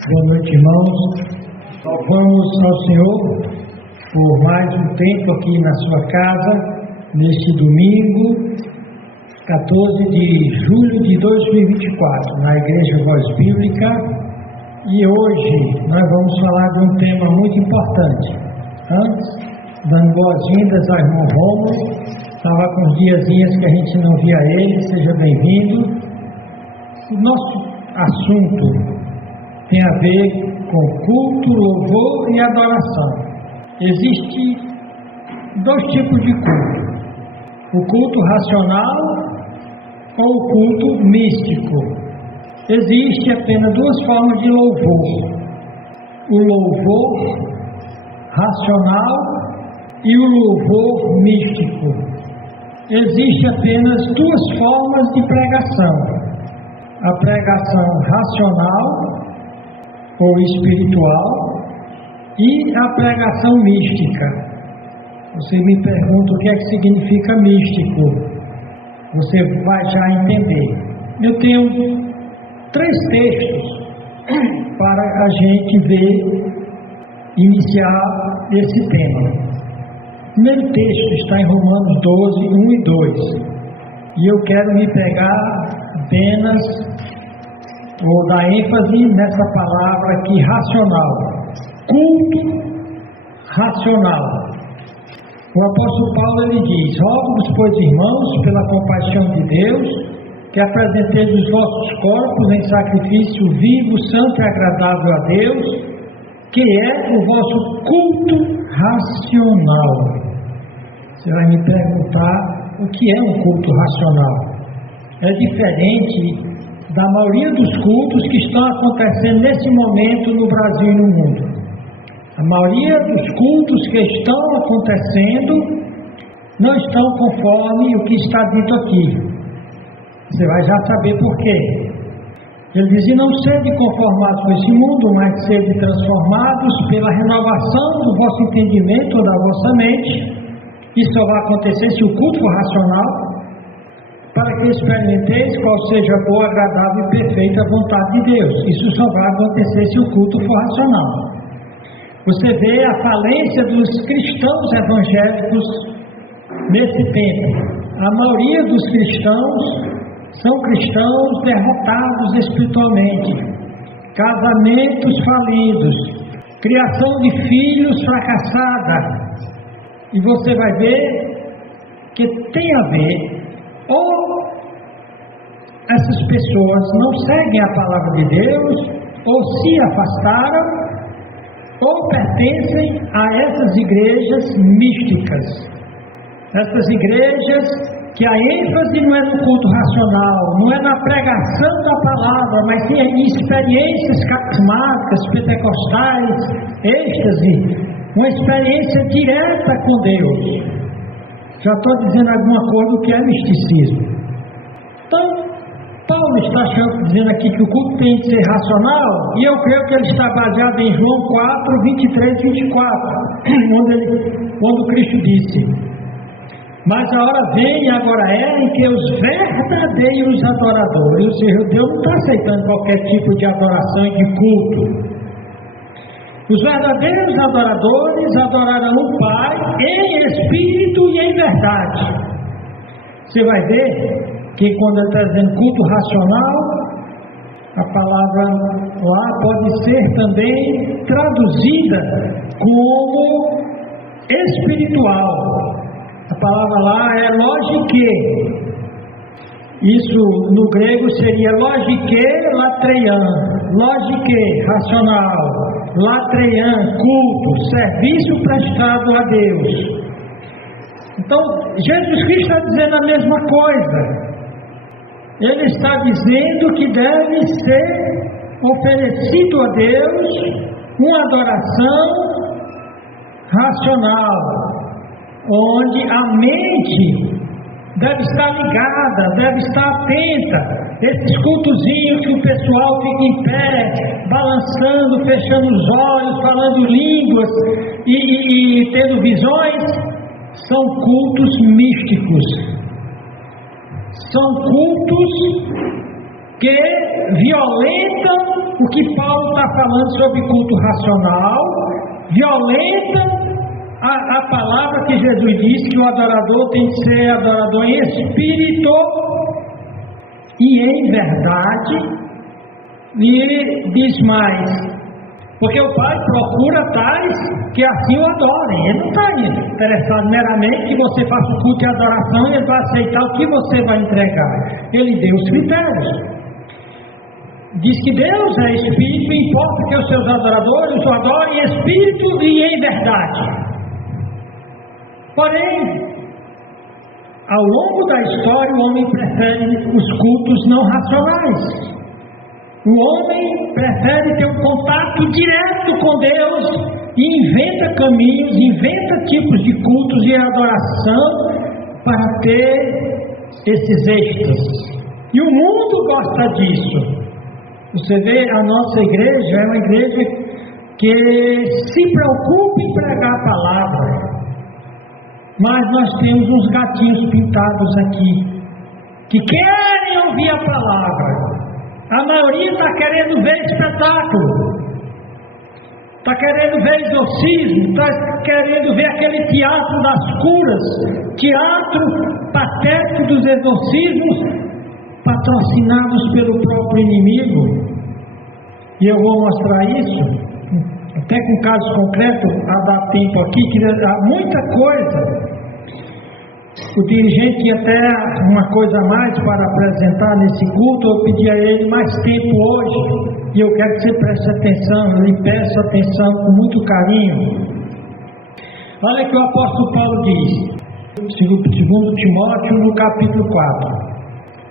Boa noite, irmãos. Louvamos ao Senhor por mais um tempo aqui na sua casa, neste domingo, 14 de julho de 2024, na Igreja Voz Bíblica. E hoje nós vamos falar de um tema muito importante. Antes, dando boas-vindas ao irmão Rômulo, estava com uns diazinhos que a gente não via ele, seja bem-vindo. O nosso assunto tem a ver com culto, louvor e adoração. Existem dois tipos de culto: o culto racional ou o culto místico. Existe apenas duas formas de louvor: o louvor racional e o louvor místico. Existe apenas duas formas de pregação: a pregação racional ou espiritual e a pregação mística. Você me pergunta o que é que significa místico. Você vai já entender. Eu tenho 3 textos para a gente ver, iniciar esse tema. O primeiro texto está em Romanos 12, 1 e 2. E eu quero me pegar apenas, ou dar ênfase nessa palavra aqui, racional. Culto racional. O apóstolo Paulo, ele diz: rogo-vos, pois, irmãos, pela compaixão de Deus, que apresenteis os vossos corpos em sacrifício vivo, santo e agradável a Deus, que é o vosso culto racional. Você vai me perguntar o que é um culto racional. É diferente da maioria dos cultos que estão acontecendo nesse momento no Brasil e no mundo. A maioria dos cultos que estão acontecendo não estão conforme o que está dito aqui. Você vai já saber por quê. Ele diz: e não sede conformados com esse mundo, mas sede transformados pela renovação do vosso entendimento ou da vossa mente. Isso só vai acontecer se o culto for racional, para que experimenteis qual seja a boa, agradável e perfeita vontade de Deus. Isso só vai acontecer se o culto for racional. Você vê a falência dos cristãos evangélicos nesse tempo. A maioria dos cristãos são cristãos derrotados espiritualmente, casamentos falidos, criação de filhos fracassada. E você vai ver que tem a ver, ou essas pessoas não seguem a palavra de Deus, ou se afastaram, ou pertencem a essas igrejas místicas. Essas igrejas que a ênfase não é no culto racional, não é na pregação da palavra, mas sim em experiências carismáticas, pentecostais, êxtase, uma experiência direta com Deus. Já estou dizendo alguma coisa do que é misticismo. Então, Paulo está dizendo aqui que o culto tem que ser racional, e eu creio que ele está baseado em João 4, 23 e 24, onde Cristo disse: mas a hora vem e agora é em que os verdadeiros adoradores, ou seja, Deus não está aceitando qualquer tipo de adoração e de culto. Os verdadeiros adoradores adorarão o Pai em espírito e em verdade. Você vai ver que quando ele está dizendo culto racional, a palavra lá pode ser também traduzida como espiritual. A palavra lá é logique. Isso no grego seria logique latreian. Logique racional, latreian culto, serviço prestado a Deus. Então, Jesus Cristo está dizendo a mesma coisa. Ele está dizendo que deve ser oferecido a Deus uma adoração racional, onde a mente deve estar ligada, deve estar atenta. Esses cultozinhos que o pessoal fica em pé, balançando, fechando os olhos, falando línguas e tendo visões, são cultos místicos. São cultos que violentam o que Paulo está falando sobre culto racional, violentam a palavra que Jesus disse que o adorador tem que ser adorador em espírito e em verdade. E diz mais, porque o Pai procura tais que assim o adorem. Ele não está interessado meramente que você faça o culto e adoração e ele vai aceitar o que você vai entregar. Ele deu os critérios. Diz que Deus é espírito e importa que os seus adoradores o adorem em espírito e em verdade. Porém, ao longo da história, o homem prefere os cultos não racionais. O homem prefere ter um contato direto com Deus e inventa caminhos, inventa tipos de cultos e adoração para ter esses êxtases. E o mundo gosta disso. Você vê, a nossa igreja é uma igreja que se preocupa em pregar a palavra. Mas nós temos uns gatinhos pintados aqui, que querem ouvir a palavra. A maioria está querendo ver espetáculo, está querendo ver exorcismo, está querendo ver aquele teatro das curas, teatro patético dos exorcismos, patrocinados pelo próprio inimigo. E eu vou mostrar isso, até com casos concretos, a dar tempo aqui, que há muita coisa. O dirigente tinha até uma coisa a mais para apresentar nesse culto. Eu pedi a ele mais tempo hoje, e eu quero que você preste atenção, eu lhe peço atenção com muito carinho. Olha o que o apóstolo Paulo diz, segundo Timóteo, no capítulo 4.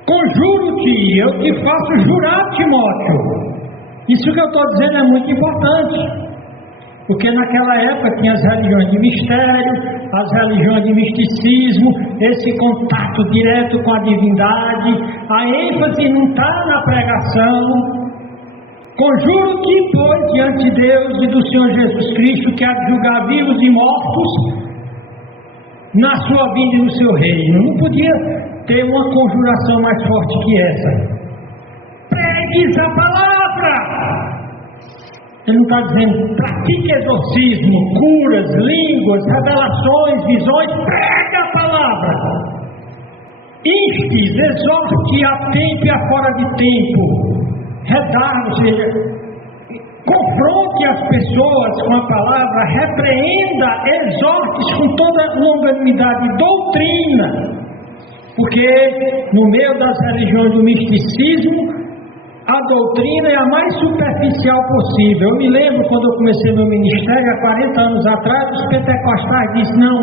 Conjuro-te, eu te faço jurar, Timóteo. Isso que eu estou dizendo é muito importante. Porque naquela época tinha as religiões de mistério, as religiões de misticismo, esse contato direto com a divindade. A ênfase não está na pregação. Conjuro-te, pois, diante de Deus e do Senhor Jesus Cristo, que há de julgar vivos e mortos na sua vinda e no seu reino. Não podia ter uma conjuração mais forte que essa. Pregues a palavra. Ele não está dizendo pratique exorcismo, curas, línguas, revelações, visões. Prega a palavra. Instes, exorte a tempo e a fora de tempo. Redarde, ou seja, confronte as pessoas com a palavra, repreenda, exorte com toda longanimidade, doutrina. Porque no meio das religiões do misticismo, a doutrina é a mais superficial possível. Eu me lembro quando eu comecei meu ministério, há 40 anos atrás, os pentecostais disseram: não,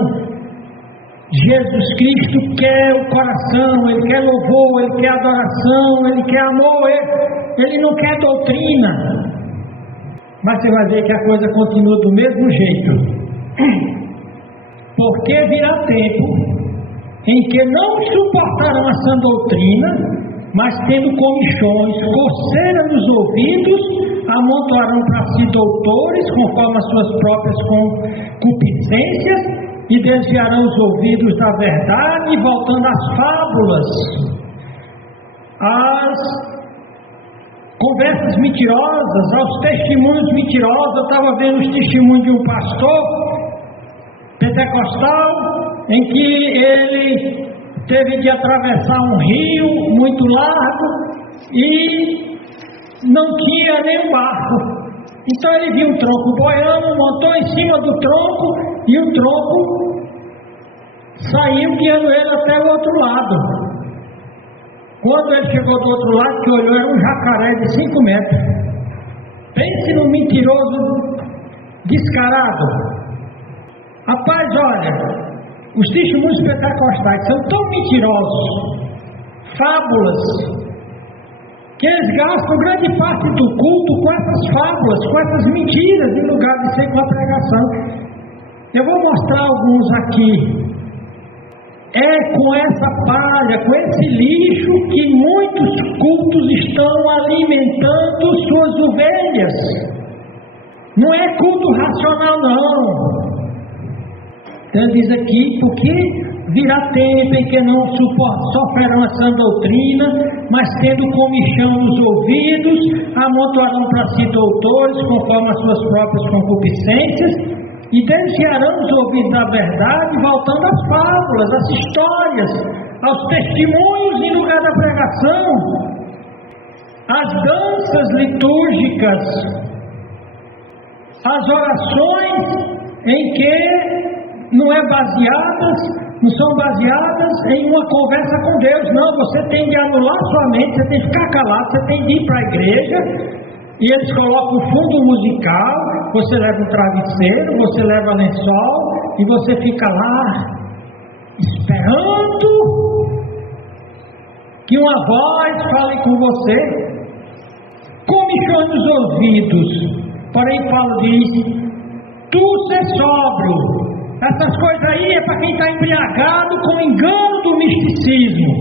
Jesus Cristo quer o coração, Ele quer louvor, Ele quer adoração, Ele quer amor, Ele não quer doutrina. Mas você vai ver que a coisa continua do mesmo jeito. Porque virá tempo em que não suportarão a sã doutrina, mas tendo comichões, coceira nos ouvidos, amontoarão para si doutores, conforme as suas próprias concupiscências, e desviarão os ouvidos da verdade, voltando às fábulas, às conversas mentirosas, aos testemunhos mentirosos. Eu estava vendo os testemunhos de um pastor pentecostal, em que ele teve de atravessar um rio muito largo e não tinha nem um barco. Então ele viu um tronco boiando, montou em cima do tronco e o tronco saiu guiando ele até o outro lado. Quando ele chegou do outro lado, que olhou, era um jacaré de 5 metros. Pense no mentiroso descarado. Rapaz, olha, os testemunhos pentecostais são tão mentirosos, fábulas, que eles gastam grande parte do culto com essas fábulas, com essas mentiras, em lugar de ser com a pregação. Eu vou mostrar alguns aqui. É com essa palha, com esse lixo, que muitos cultos estão alimentando suas ovelhas. Não é culto racional, não. Então diz aqui, porque virá tempo em que não sofrerão a sã doutrina, mas tendo comichão nos ouvidos, amontoarão para si doutores, conforme as suas próprias concupiscências, e desviarão os ouvidos da verdade, voltando às fábulas, às histórias, aos testemunhos em lugar da pregação, às danças litúrgicas, às orações em que não são baseadas em uma conversa com Deus. Não, você tem de anular sua mente, você tem de ficar calado, você tem de ir para a igreja, e eles colocam um fundo musical, você leva um travesseiro, você leva lençol, e você fica lá, esperando que uma voz fale com você, comichão nos ouvidos. Porém Paulo diz: tu ser sóbrio. Essas coisas aí é para quem está embriagado com o engano do misticismo,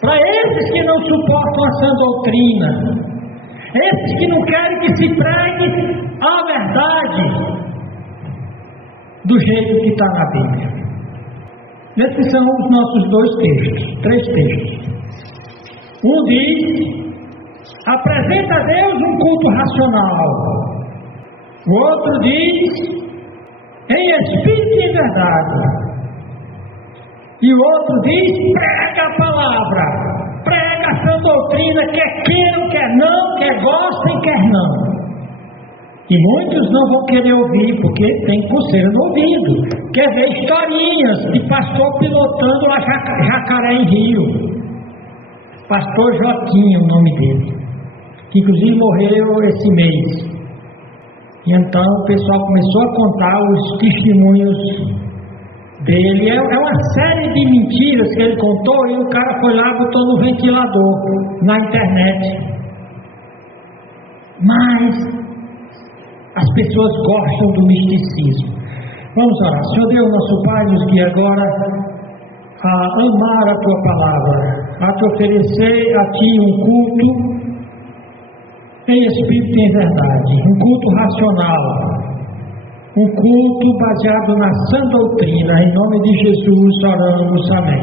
para esses que não suportam a sã doutrina, esses que não querem que se pregue a verdade do jeito que está na Bíblia. Esses são os nossos 3 textos. Um diz: apresenta a Deus um culto racional. O outro diz: em espírito e em verdade. E o outro diz: prega a palavra, prega a sã doutrina, quer queiram, quer não, quer gostem, quer não. E muitos não vão querer ouvir, porque tem coceira no ouvido, quer ver historinhas de pastor pilotando a jacaré em rio. Pastor Jotinho, o nome dele, que inclusive morreu esse mês. E então o pessoal começou a contar os testemunhos dele. É uma série de mentiras que ele contou, e o cara foi lá e botou no ventilador na internet. Mas as pessoas gostam do misticismo. Vamos orar. Senhor Deus, nosso Pai, nos guie agora a amar a Tua palavra, a Te oferecer a Ti um culto em espírito e em verdade, um culto racional, um culto baseado na sã doutrina. Em nome de Jesus oramos, amém.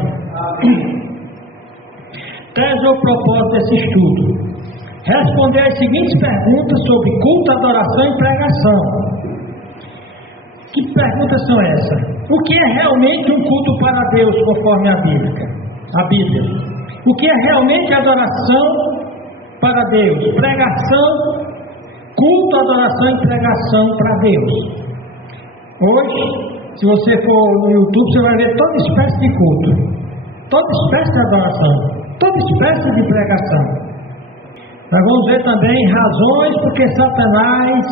Tese ou propósito desse estudo: responder as seguintes perguntas sobre culto, adoração e pregação. Que perguntas são essas? O que é realmente um culto para Deus conforme a Bíblia? O que é realmente adoração para Deus? Pregação, culto, adoração e pregação para Deus. Hoje, se você for no YouTube, você vai ver toda espécie de culto, toda espécie de adoração, toda espécie de pregação. Nós vamos ver também razões porque Satanás,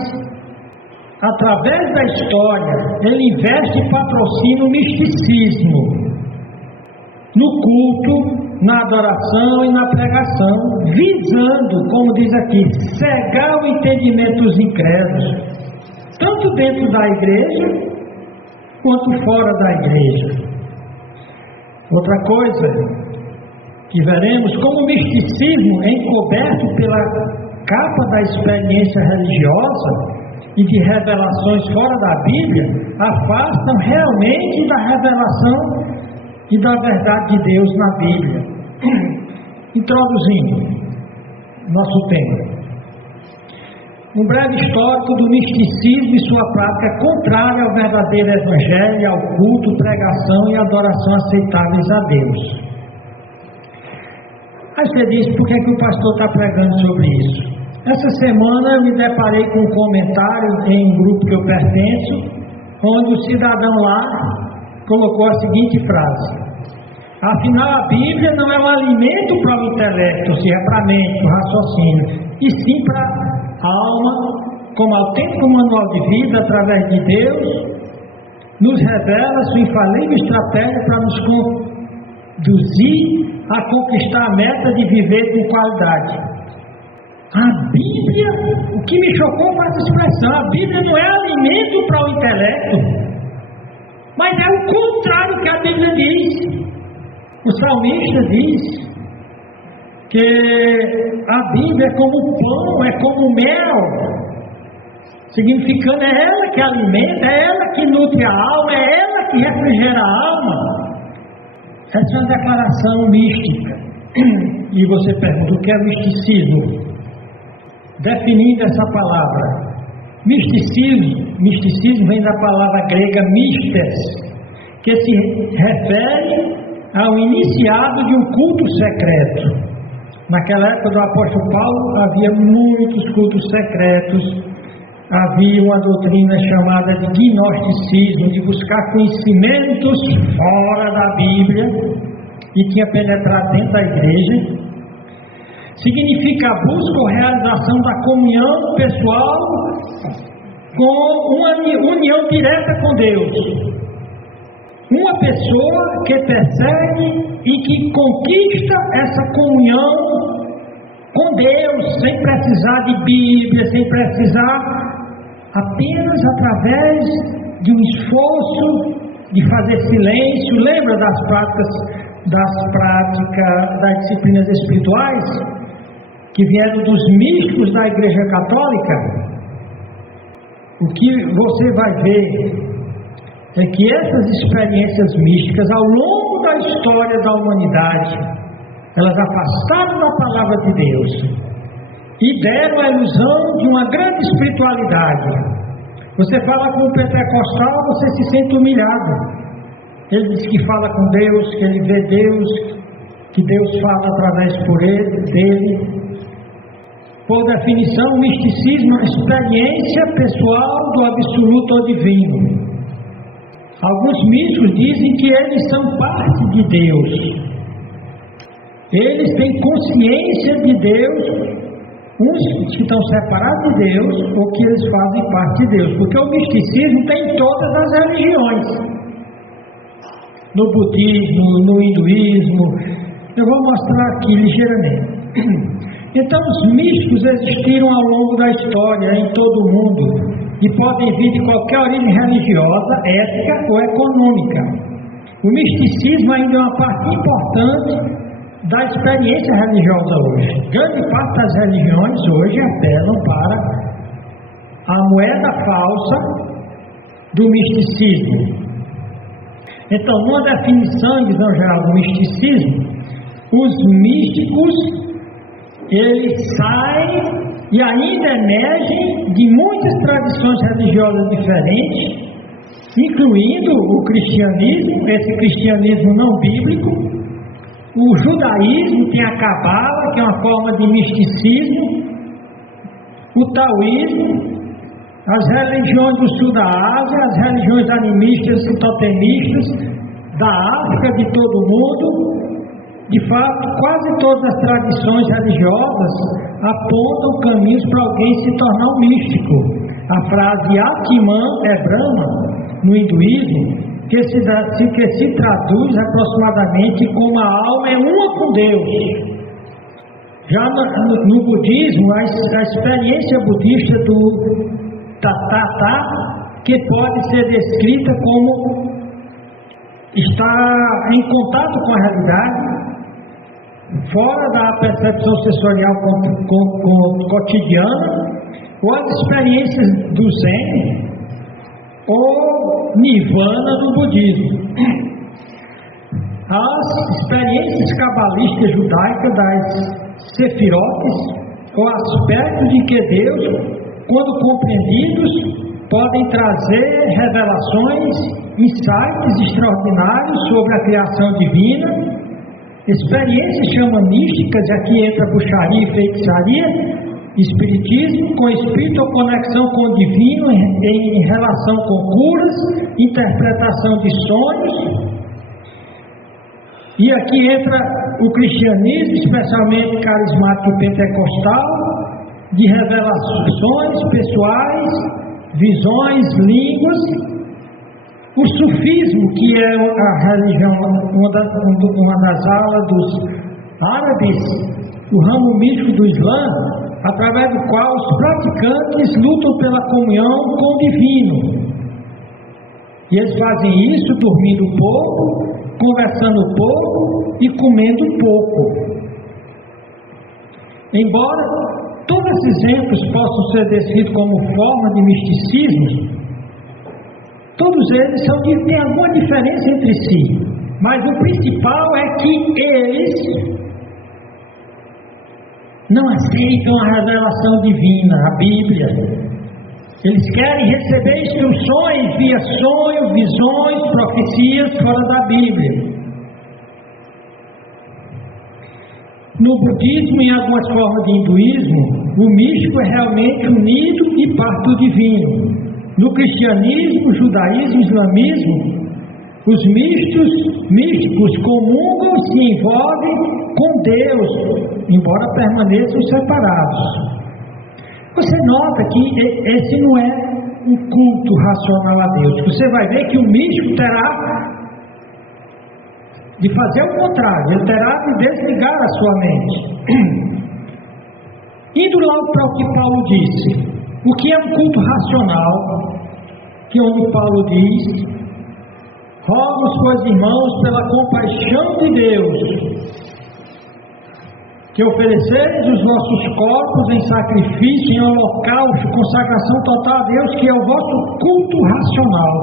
através da história, ele investe e patrocina o misticismo no culto, na adoração e na pregação, visando, como diz aqui, cegar o entendimento dos incrédulos, tanto dentro da igreja quanto fora da igreja. Outra coisa que veremos: como o misticismo, encoberto pela capa da experiência religiosa e de revelações fora da Bíblia, afastam realmente da revelação e da verdade de Deus na Bíblia. Introduzindo nosso tema: um breve histórico do misticismo e sua prática contrária ao verdadeiro evangelho, ao culto, pregação e adoração aceitáveis a Deus. Aí você diz: por que o pastor está pregando sobre isso? Essa semana eu me deparei com um comentário em um grupo que eu pertenço, onde o cidadão lá colocou a seguinte frase: afinal a Bíblia não é um alimento para o intelecto, ou seja, para a mente, para o raciocínio, e sim para a alma, como autêntico manual de vida através de Deus, nos revela sua infalível estratégia para nos conduzir a conquistar a meta de viver com qualidade. A Bíblia, o que me chocou foi essa expressão: a Bíblia não é alimento para o intelecto, mas é o contrário que a Bíblia diz. O salmista diz que a Bíblia é como pão, é como mel, significando é ela que alimenta, é ela que nutre a alma, é ela que refrigera a alma. Essa é uma declaração mística. E você pergunta, o que é misticismo? Definindo essa palavra, misticismo vem da palavra grega mistes, que se refere ao iniciado de um culto secreto. Naquela época do apóstolo Paulo havia muitos cultos secretos, havia uma doutrina chamada de gnosticismo, de buscar conhecimentos fora da Bíblia, e tinha penetrado dentro da igreja. Significa a busca ou realização da comunhão pessoal com uma união direta com Deus. Uma pessoa que persegue e que conquista essa comunhão com Deus, sem precisar de Bíblia, sem precisar, apenas através de um esforço de fazer silêncio. Lembra das práticas das disciplinas espirituais que vieram dos místicos da Igreja Católica? O que você vai ver é que essas experiências místicas, ao longo da história da humanidade, elas afastaram da palavra de Deus e deram a ilusão de uma grande espiritualidade. Você fala com um pentecostal, você se sente humilhado. Ele diz que fala com Deus, que ele vê Deus, que Deus fala através dele. Por definição, o misticismo é uma experiência pessoal do absoluto ou divino. Alguns místicos dizem que eles são parte de Deus. Eles têm consciência de Deus, uns que estão separados de Deus, ou que eles fazem parte de Deus. Porque o misticismo tem em todas as religiões. No budismo, no hinduísmo. Eu vou mostrar aqui ligeiramente. Então, os místicos existiram ao longo da história, em todo o mundo, e podem vir de qualquer origem religiosa, étnica ou econômica. O misticismo ainda é uma parte importante da experiência religiosa hoje. Grande parte das religiões hoje apelam para a moeda falsa do misticismo. Então, numa definição, em visão geral, do misticismo, os místicos eles saem e ainda emergem de muitas tradições religiosas diferentes, incluindo o cristianismo, esse cristianismo não bíblico, o judaísmo, tem a cabala, que é uma forma de misticismo, o taoísmo, as religiões do sul da Ásia, as religiões animistas e totemistas da África, de todo o mundo. De fato, quase todas as tradições religiosas apontam caminhos para alguém se tornar um místico. A frase Atman é Brahma, no hinduísmo, que se traduz aproximadamente como a alma é uma com Deus. Já no budismo, a experiência budista do Tathagata, que pode ser descrita como estar em contato com a realidade, fora da percepção sensorial cotidiana, ou as experiências do Zen, ou Nirvana do budismo. As experiências cabalísticas judaicas das sefirotes, ou aspectos de que Deus, quando compreendidos, podem trazer revelações, insights extraordinários sobre a criação divina. Experiências xamanísticas, aqui entra bruxaria e feitiçaria, espiritismo, com espírito ou conexão com o divino em relação com curas, interpretação de sonhos. E aqui entra o cristianismo, especialmente carismático pentecostal, de revelações pessoais, visões, línguas. O sufismo, que é a religião, uma das aulas dos árabes, o ramo místico do Islã, através do qual os praticantes lutam pela comunhão com o divino. E eles fazem isso dormindo pouco, conversando pouco e comendo pouco. Embora todos esses exemplos possam ser descritos como forma de misticismo, todos eles têm alguma diferença entre si. Mas o principal é que eles não aceitam a revelação divina, a Bíblia. Eles querem receber instruções via sonhos, visões, profecias fora da Bíblia. No budismo e em algumas formas de hinduísmo, o místico é realmente unido e parte do divino. No cristianismo, judaísmo e islamismo, os místicos comungam e se envolvem com Deus, embora permaneçam separados. Você nota que esse não é um culto racional a Deus. Você vai ver que o místico terá de fazer o contrário, ele terá de desligar a sua mente. Indo lá para o que Paulo disse, o que é um culto racional, que onde Paulo diz: rogo-vos, pois, irmãos, pela compaixão de Deus, que ofereceis os vossos corpos em sacrifício, em holocausto, consagração total a Deus, que é o vosso culto racional.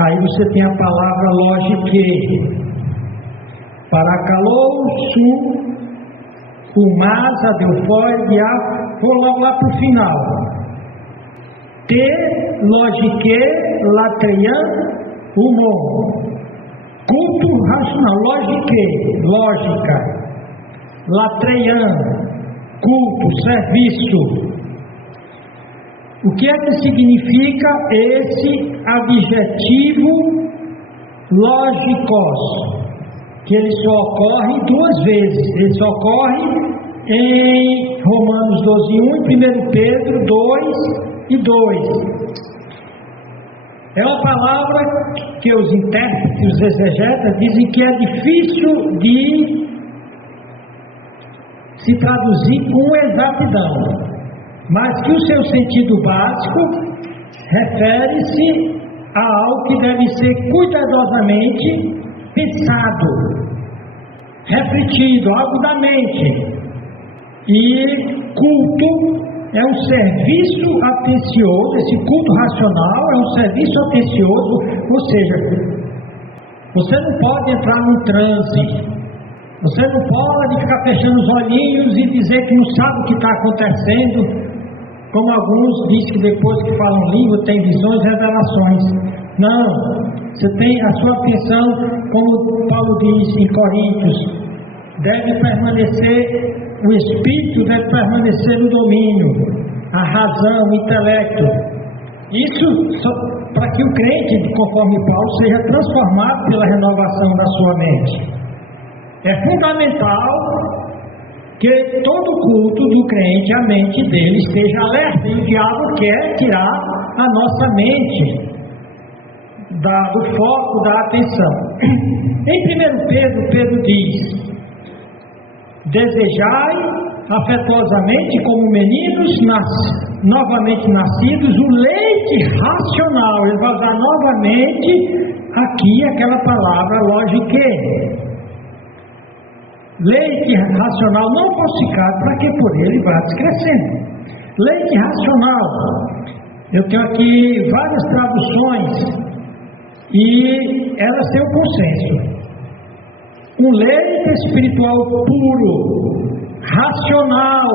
Aí você tem a palavra logique. Parakalou, su, umas, adelfoi, diá. Vou logo lá para o final. Te, logique, latreian, humor. Culto racional, logique, lógica. Latreian, culto, serviço. O que é que significa esse adjetivo lógicos? Que ele só ocorre duas vezes. Ele só ocorre em Romanos 12:1 e 1 Pedro 2:2. É uma palavra que os intérpretes, os exegetas, dizem que é difícil de se traduzir com exatidão, mas que o seu sentido básico refere-se a algo que deve ser cuidadosamente pensado, refletido, algo da mente. E culto é um serviço atencioso, esse culto racional é um serviço atencioso, ou seja, você não pode entrar num transe, você não pode ficar fechando os olhinhos e dizer que não sabe o que está acontecendo, como alguns dizem que depois que falam língua tem visões e revelações. Não, você tem a sua atenção, como Paulo diz em Coríntios, deve permanecer, o espírito deve permanecer no domínio, a razão, o intelecto. Isso para que o crente, conforme Paulo, seja transformado pela renovação da sua mente. É fundamental que todo culto do crente, a mente dele esteja alerta, e o diabo quer tirar a nossa mente do foco da atenção. Em 1 Pedro diz: desejai afetuosamente como meninos novamente nascidos o leite racional. Ele vai usar novamente aqui aquela palavra logique. Leite racional não falsificado, para que por ele vá descrescendo. Leite racional. Eu tenho aqui várias traduções e elas têm um consenso. Um leite espiritual puro, racional.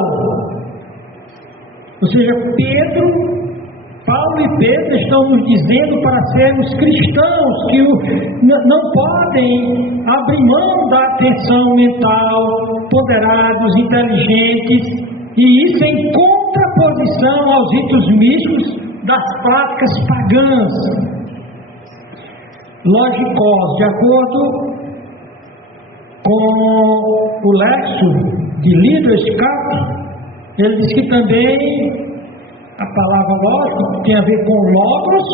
Ou seja, Paulo e Pedro estão nos dizendo para sermos cristãos que não podem abrir mão da atenção mental, ponderados, inteligentes, e isso em contraposição aos ritos místicos das práticas pagãs. Logicos, de acordo com o Lexo de Leadership, ele diz que também a palavra lógico tem a ver com logos,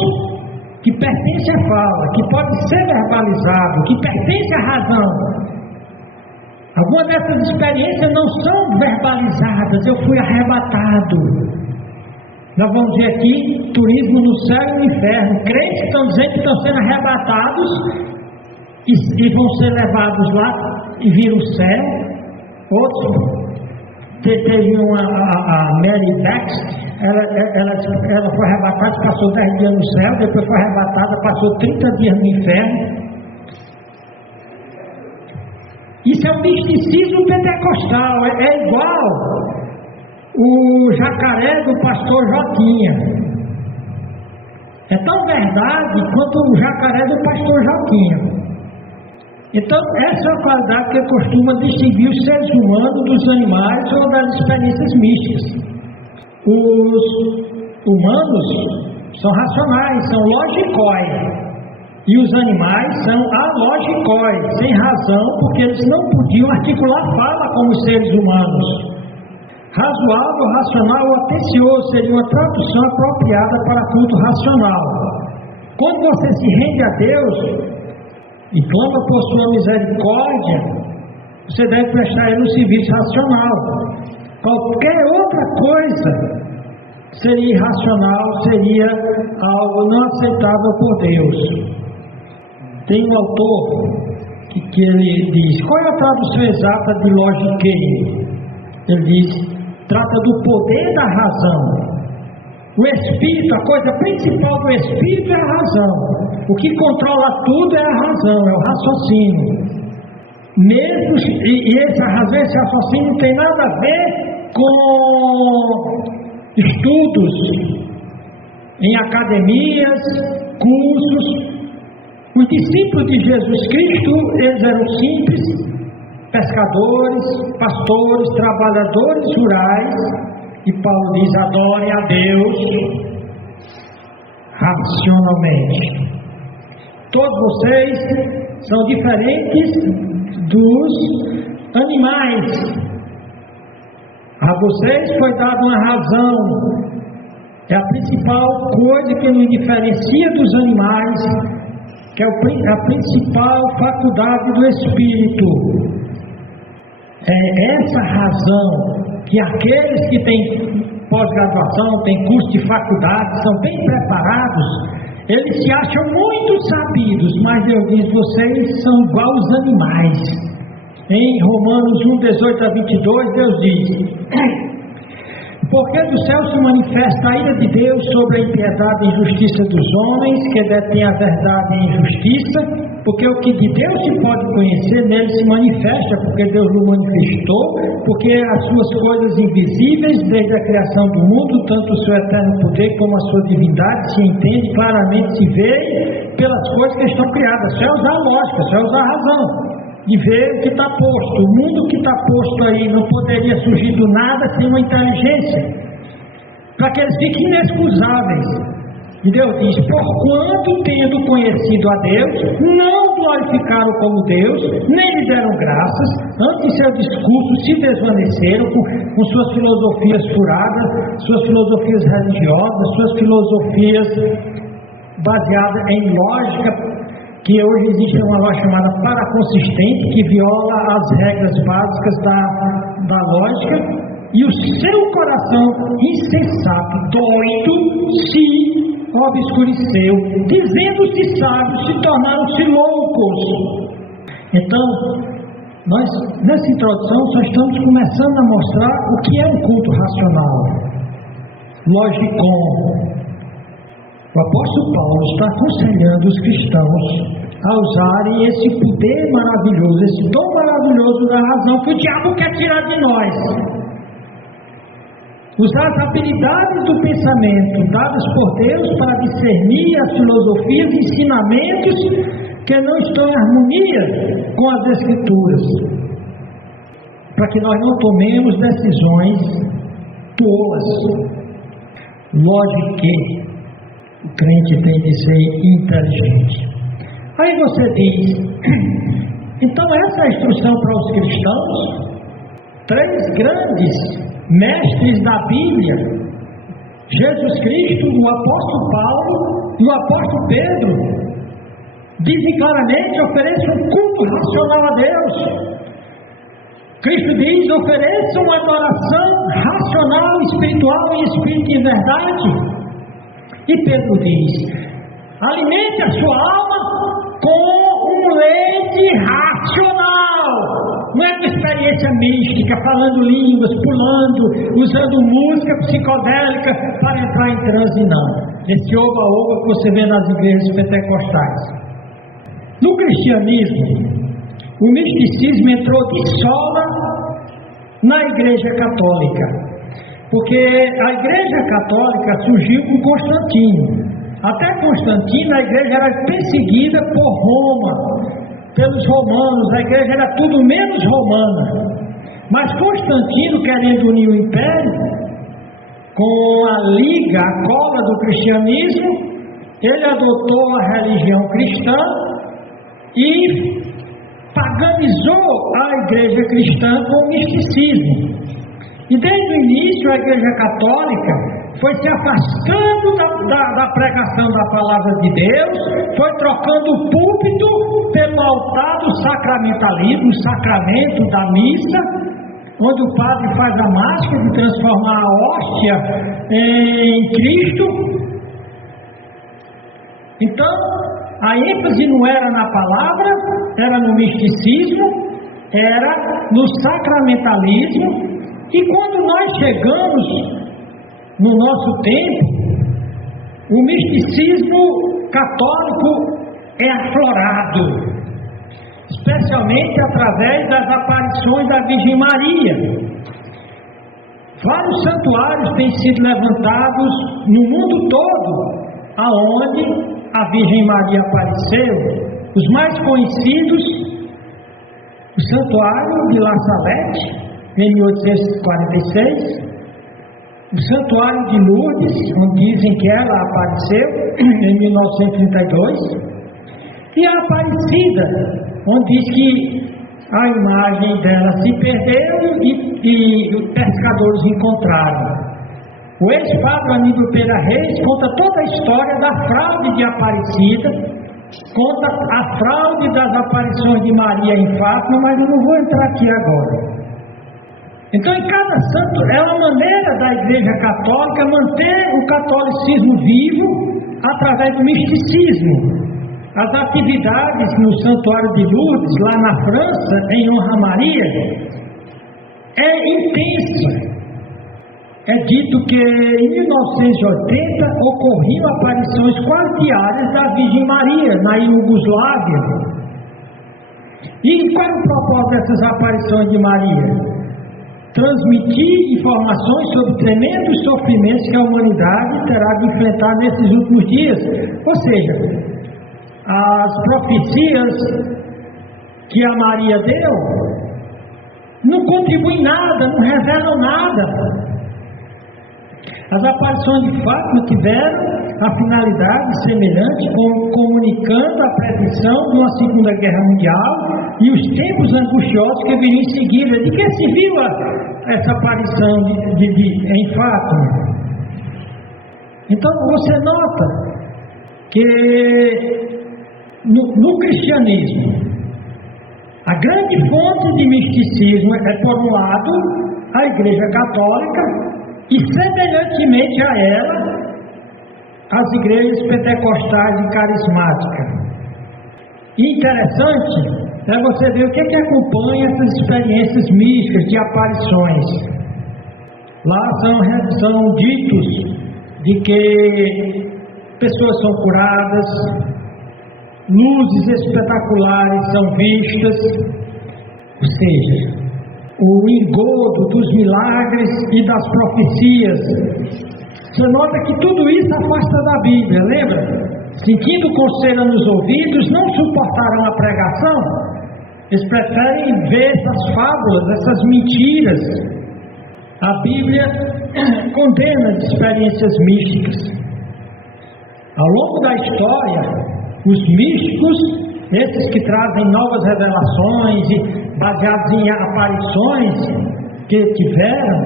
que pertence à fala, que pode ser verbalizado, que pertence à razão. Algumas dessas experiências não são verbalizadas. Eu fui arrebatado. Nós vamos ver aqui turismo no céu e no inferno. Crentes que estão dizendo que estão sendo arrebatados e vão ser levados lá e viram o céu. Outros, teve a Mary Baxter, ela foi arrebatada, passou 10 dias no céu, depois foi arrebatada, passou 30 dias no inferno. Isso é um misticismo pentecostal, é igual o jacaré do pastor Joquinha. É tão verdade quanto o jacaré do pastor Joquinha. Então, essa é a qualidade que costuma distinguir os seres humanos dos animais ou das experiências místicas. Os humanos são racionais, são logicóis. E os animais são alogicóis, sem razão, porque eles não podiam articular fala como os seres humanos. Razoável, racional ou atencioso seria uma tradução apropriada para culto racional. Quando você se rende a Deus e clama por sua misericórdia, você deve prestar a Ele um serviço racional. Qualquer outra coisa seria irracional, seria algo não aceitável por Deus. Tem um autor que ele diz, qual é a tradução exata de logiqueio? Ele diz, trata do poder da razão. O espírito, a coisa principal do espírito é a razão. O que controla tudo é a razão, é o raciocínio. Mesmo, e essa razão, esse raciocínio não tem nada a ver com estudos em academias, cursos. Os discípulos de Jesus Cristo, eles eram simples, pescadores, pastores, trabalhadores rurais, e Paulo diz, adorem a Deus racionalmente. Todos vocês são diferentes dos animais. A vocês foi dada uma razão. É a principal coisa que nos diferencia dos animais, que é a principal faculdade do Espírito. É essa razão que aqueles que têm pós-graduação, têm curso de faculdade, são bem preparados, eles se acham muito sabidos, mas Deus diz, vocês são igual aos animais. Em Romanos 1, 18 a 22, Deus diz, porque do céu se manifesta a ira de Deus sobre a impiedade e injustiça dos homens, que detêm a verdade e injustiça, porque o que de Deus se pode conhecer, nele se manifesta, porque Deus o manifestou, porque as suas coisas invisíveis, desde a criação do mundo, tanto o seu eterno poder como a sua divindade, se entende claramente, se vê pelas coisas que estão criadas. Isso é usar a lógica, isso é usar a razão, de ver o que está posto. O mundo que está posto aí não poderia surgir do nada sem uma inteligência, para que eles fiquem inexcusáveis. E Deus diz, porquanto tendo conhecido a Deus, não glorificaram como Deus, nem lhe deram graças, antes em seu discurso se desvaneceram com suas filosofias furadas, suas filosofias religiosas, suas filosofias baseadas em lógica, que hoje existe uma lógica chamada paraconsistente, que viola as regras básicas da lógica, e o seu coração insensato, doido, se obscureceu, dizendo-se sábios, se tornaram-se loucos. Então, nós nessa introdução só estamos começando a mostrar o que é um culto racional, logicon. O apóstolo Paulo está aconselhando os cristãos a usarem esse poder maravilhoso, esse dom maravilhoso da razão que o diabo quer tirar de nós. Usar as habilidades do pensamento dadas por Deus para discernir as filosofias e ensinamentos que não estão em harmonia com as Escrituras, para que nós não tomemos decisões tolas. Lógico que o crente tem de ser inteligente. Aí você diz, então essa é a instrução para os cristãos? Três grandes mestres da Bíblia, Jesus Cristo, o apóstolo Paulo e o apóstolo Pedro, dizem claramente, ofereçam um culto racional a Deus. Cristo diz, ofereçam uma adoração racional, espiritual e espírito em verdade. E Pedro diz, alimente a sua alma com um leite racional. Não é uma experiência mística, falando línguas, pulando, usando música psicodélica para entrar em transe, não. Esse oba-oba que você vê nas igrejas pentecostais. No cristianismo, o misticismo entrou de sola na Igreja Católica, porque a Igreja Católica surgiu com Constantino. Até Constantino a Igreja era perseguida por Roma, pelos romanos, a Igreja era tudo menos romana. Mas Constantino, querendo unir o Império com a liga, a cola do cristianismo, ele adotou a religião cristã e paganizou a Igreja cristã com o misticismo. E desde o início a Igreja Católica foi se afastando da pregação da palavra de Deus, foi trocando o púlpito pelo altar do sacramentalismo, o sacramento da missa, onde o padre faz a mágica de transformar a hóstia em Cristo. Então, a ênfase não era na palavra, era no misticismo, era no sacramentalismo. E quando nós chegamos no nosso tempo, o misticismo católico é aflorado, especialmente através das aparições da Virgem Maria. Vários santuários têm sido levantados no mundo todo, aonde a Virgem Maria apareceu. Os mais conhecidos, o Santuário de La Salette, em 1846, o Santuário de Lourdes, onde dizem que ela apareceu, em 1932, e a Aparecida, onde diz que a imagem dela se perdeu e os pescadores encontraram. O ex-padre Aníbal Pereira Reis conta toda a história da fraude de Aparecida, conta a fraude das aparições de Maria em Fátima, mas eu não vou entrar aqui agora. Então, em cada santo, é uma maneira da Igreja Católica manter o catolicismo vivo através do misticismo. As atividades no Santuário de Lourdes, lá na França, em honra a Maria, é intensa. É dito que em 1980 ocorriam aparições quase diárias da Virgem Maria, na Iugoslávia. E qual é o propósito dessas aparições de Maria? Transmitir informações sobre tremendos sofrimentos que a humanidade terá de enfrentar nesses últimos dias. Ou seja, as profecias que a Maria deu não contribuem nada, não revelam nada. As aparições de Fátima tiveram a finalidade semelhante, comunicando a predição de uma Segunda Guerra Mundial e os tempos angustiosos que viriam em seguida. De que se viu essa aparição em Fátima? Então você nota que no cristianismo a grande fonte de misticismo é, por um lado, a Igreja Católica e, semelhantemente a ela, as igrejas pentecostais e carismáticas. E interessante é você ver o que acompanha essas experiências místicas de aparições. Lá são ditos de que pessoas são curadas, luzes espetaculares são vistas, ou seja, o engodo dos milagres e das profecias. Você nota que tudo isso afasta da Bíblia, lembra? Sentindo coceira nos ouvidos, não suportaram a pregação. Eles preferem ver essas fábulas, essas mentiras. A Bíblia condena as experiências místicas. Ao longo da história, os místicos, esses que trazem novas revelações e baseados em aparições que tiveram,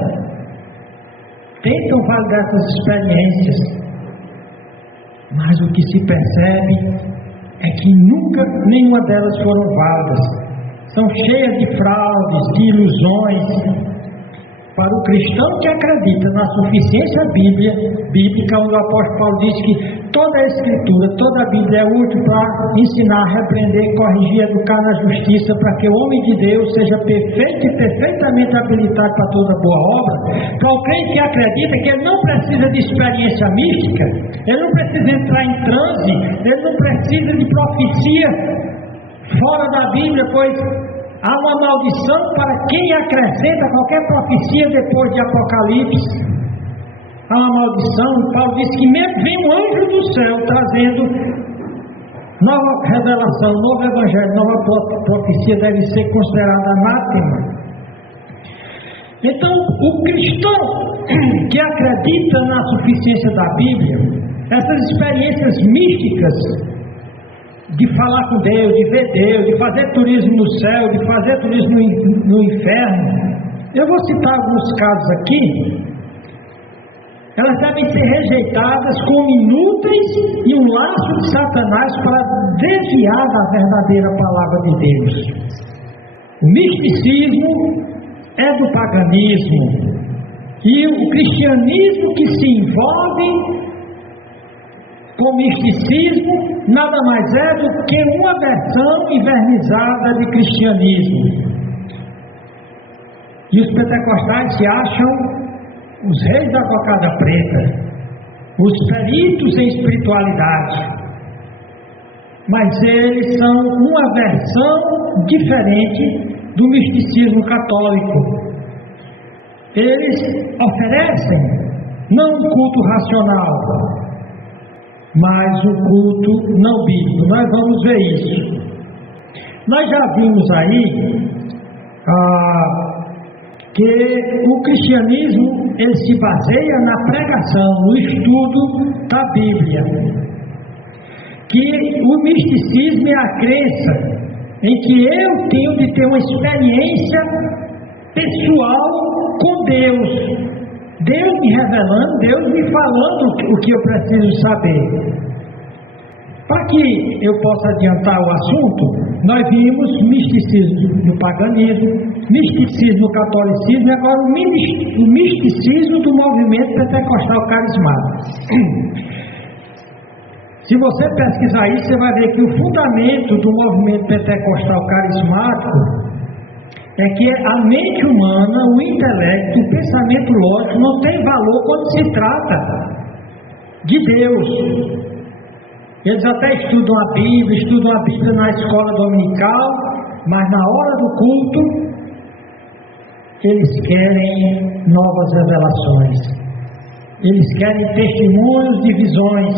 tentam validar essas experiências. Mas o que se percebe é que nunca nenhuma delas foram válidas. São cheias de fraudes, de ilusões. Para o cristão que acredita na suficiência bíblica, onde o apóstolo Paulo diz que toda a Escritura, toda a Bíblia é útil para ensinar, repreender, corrigir, educar na justiça, para que o homem de Deus seja perfeito e perfeitamente habilitado para toda boa obra. Para o crente que acredita que ele não precisa de experiência mística, ele não precisa entrar em transe, ele não precisa de profecia fora da Bíblia, pois há uma maldição para quem acrescenta qualquer profecia depois de Apocalipse. Há uma maldição, e Paulo diz que mesmo vem um anjo do céu trazendo nova revelação, novo evangelho, nova profecia, deve ser considerada anátema. Então, o cristão que acredita na suficiência da Bíblia, essas experiências místicas de falar com Deus, de ver Deus, de fazer turismo no céu, de fazer turismo no inferno, eu vou citar alguns casos aqui. Elas devem ser rejeitadas como inúteis e um laço de Satanás para desviar da verdadeira palavra de Deus. O misticismo é do paganismo, e o cristianismo que se envolve com misticismo nada mais é do que uma versão invernizada de cristianismo. E os pentecostais se acham os reis da cocada preta, os peritos em espiritualidade, mas eles são uma versão diferente do misticismo católico. Eles oferecem não um culto racional, mas um culto não bíblico. Nós vamos ver isso. Nós já vimos aí que o cristianismo ele se baseia na pregação, no estudo da Bíblia. Que o misticismo é a crença em que eu tenho de ter uma experiência pessoal com Deus. Deus me revelando, Deus me falando o que eu preciso saber. Para que eu possa adiantar o assunto, nós vimos misticismo no paganismo, misticismo no catolicismo e agora o misticismo do movimento pentecostal carismático. Se você pesquisar isso, você vai ver que o fundamento do movimento pentecostal carismático é que a mente humana, o intelecto, o pensamento lógico não tem valor quando se trata de Deus. Eles até estudam a Bíblia na escola dominical, mas na hora do culto eles querem novas revelações, eles querem testemunhos de visões.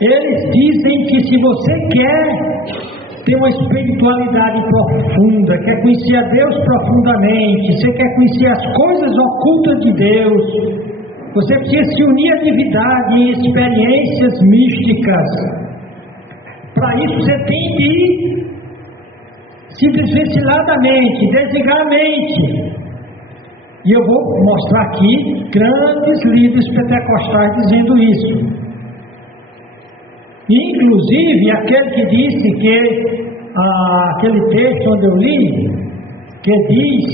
Eles dizem que se você quer ter uma espiritualidade profunda, quer conhecer a Deus profundamente, você quer conhecer as coisas ocultas de Deus, você precisa se unir à divindade em experiências místicas. Para isso você tem de simplesmente desligar a mente. E eu vou mostrar aqui grandes líderes pentecostais dizendo isso. Inclusive aquele que disse que aquele texto onde eu li, que diz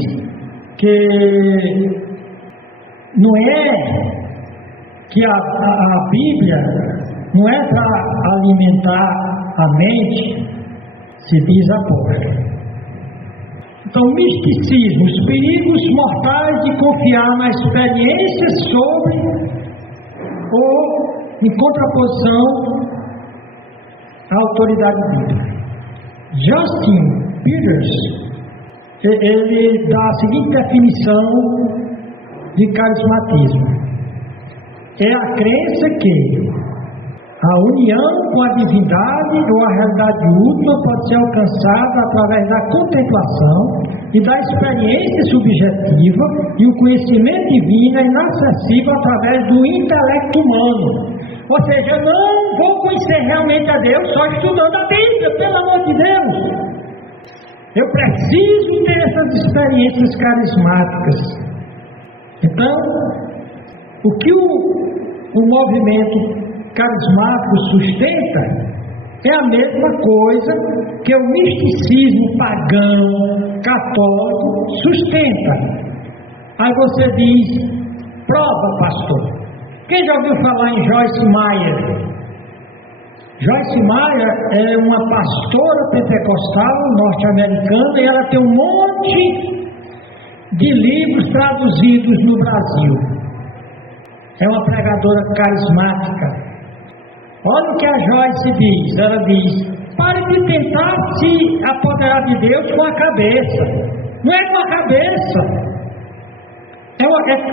que não é que a Bíblia não é para alimentar a mente, se diz apóstolo. Então, misticismo, os perigos mortais de confiar na experiência sobre ou em contraposição à autoridade bíblica. Justin Peters, ele dá a seguinte definição de carismatismo: é a crença que a união com a divindade ou a realidade última pode ser alcançada através da contemplação e da experiência subjetiva, e o conhecimento divino é inacessível através do intelecto humano. Ou seja, eu não vou conhecer realmente a Deus só estudando a Bíblia, pelo amor de Deus. Eu preciso ter essas experiências carismáticas. Então, o que o movimento carismático sustenta é a mesma coisa que o misticismo pagão, católico, sustenta. Aí você diz: prova, pastor. Quem já ouviu falar em Joyce Meyer? Joyce Meyer é uma pastora pentecostal norte-americana e ela tem um monte de livros traduzidos no Brasil. É uma pregadora carismática. Olha o que a Joyce diz. Ela diz: pare de tentar se apoderar de Deus com a cabeça. Não é com a cabeça, é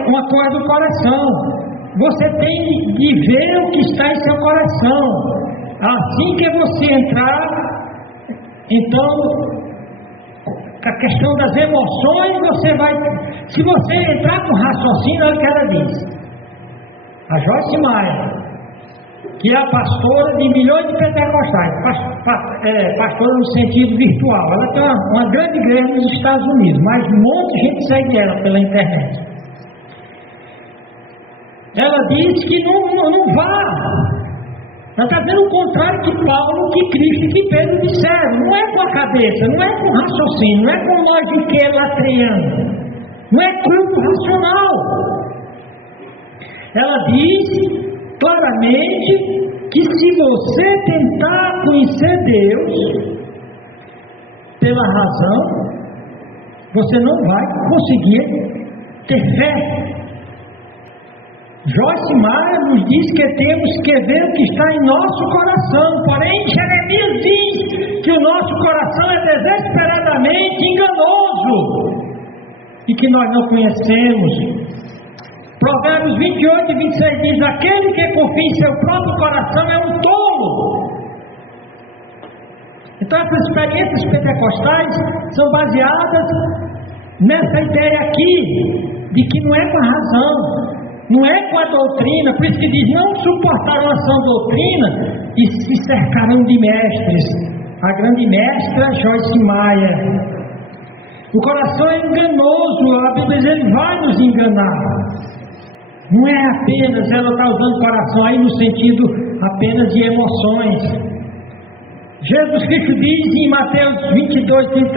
uma coisa do coração. Você tem de ver o que está em seu coração. Assim que você entrar, então, a questão das emoções, você vai. Se você entrar com raciocínio, olha o que ela diz. A Joyce Meyer, que é a pastora de milhões de pentecostais, pastora no sentido virtual. Ela tem uma grande igreja nos Estados Unidos, mas um monte de gente segue ela pela internet. Ela diz que não vá. Ela está dizendo o contrário que Paulo, que Cristo e que Pedro disseram. Não é com a cabeça, não é com raciocínio, não é com lógica latriana, não é culto racional. Ela diz claramente que se você tentar conhecer Deus pela razão, você não vai conseguir ter fé. Joyce Meyer nos diz que temos que ver o que está em nosso coração. Porém, Jeremias diz que o nosso coração é desesperadamente enganoso e que nós não conhecemos. Provérbios 28 e 26 diz: aquele que confia em seu próprio coração é um tolo. Então essas experiências pentecostais são baseadas nessa ideia aqui, de que não é com a razão, não é com a doutrina. Por isso que diz: não suportarão a sã doutrina e se cercarão de mestres. A grande mestra Joyce Meyer. O coração é enganoso, a Bíblia diz: ele vai nos enganar. Não é apenas, ela está usando o coração aí no sentido apenas de emoções. Jesus Cristo diz em Mateus 22, 37,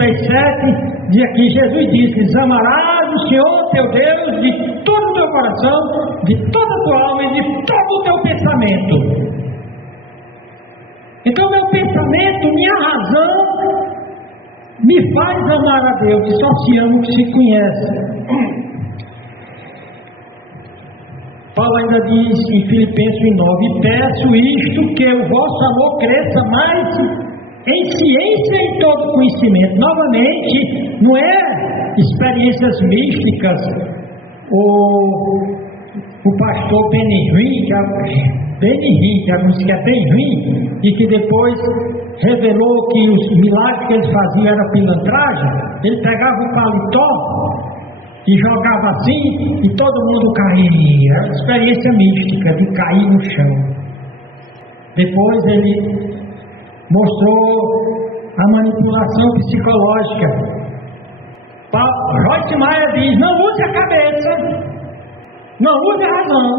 diz aqui, Jesus disse: amarás o Senhor teu Deus de todo o teu coração, de toda a tua alma e de todo o teu pensamento. Então meu pensamento, minha razão, me faz amar a Deus, e só se ama o que se conhece. Paulo ainda diz em Filipenses 9: peço isto, que o vosso amor cresça mais em ciência e todo conhecimento. Novamente, não é experiências místicas. O pastor Benny Hinn, que a música é bem ruim, e que depois revelou que os milagres que ele fazia era pilantragem. Ele pegava o paletó e jogava assim, e todo mundo caía. Era uma experiência mística de cair no chão. Depois ele mostrou a manipulação psicológica. Joyce Meyer diz: não use a cabeça, não use a razão.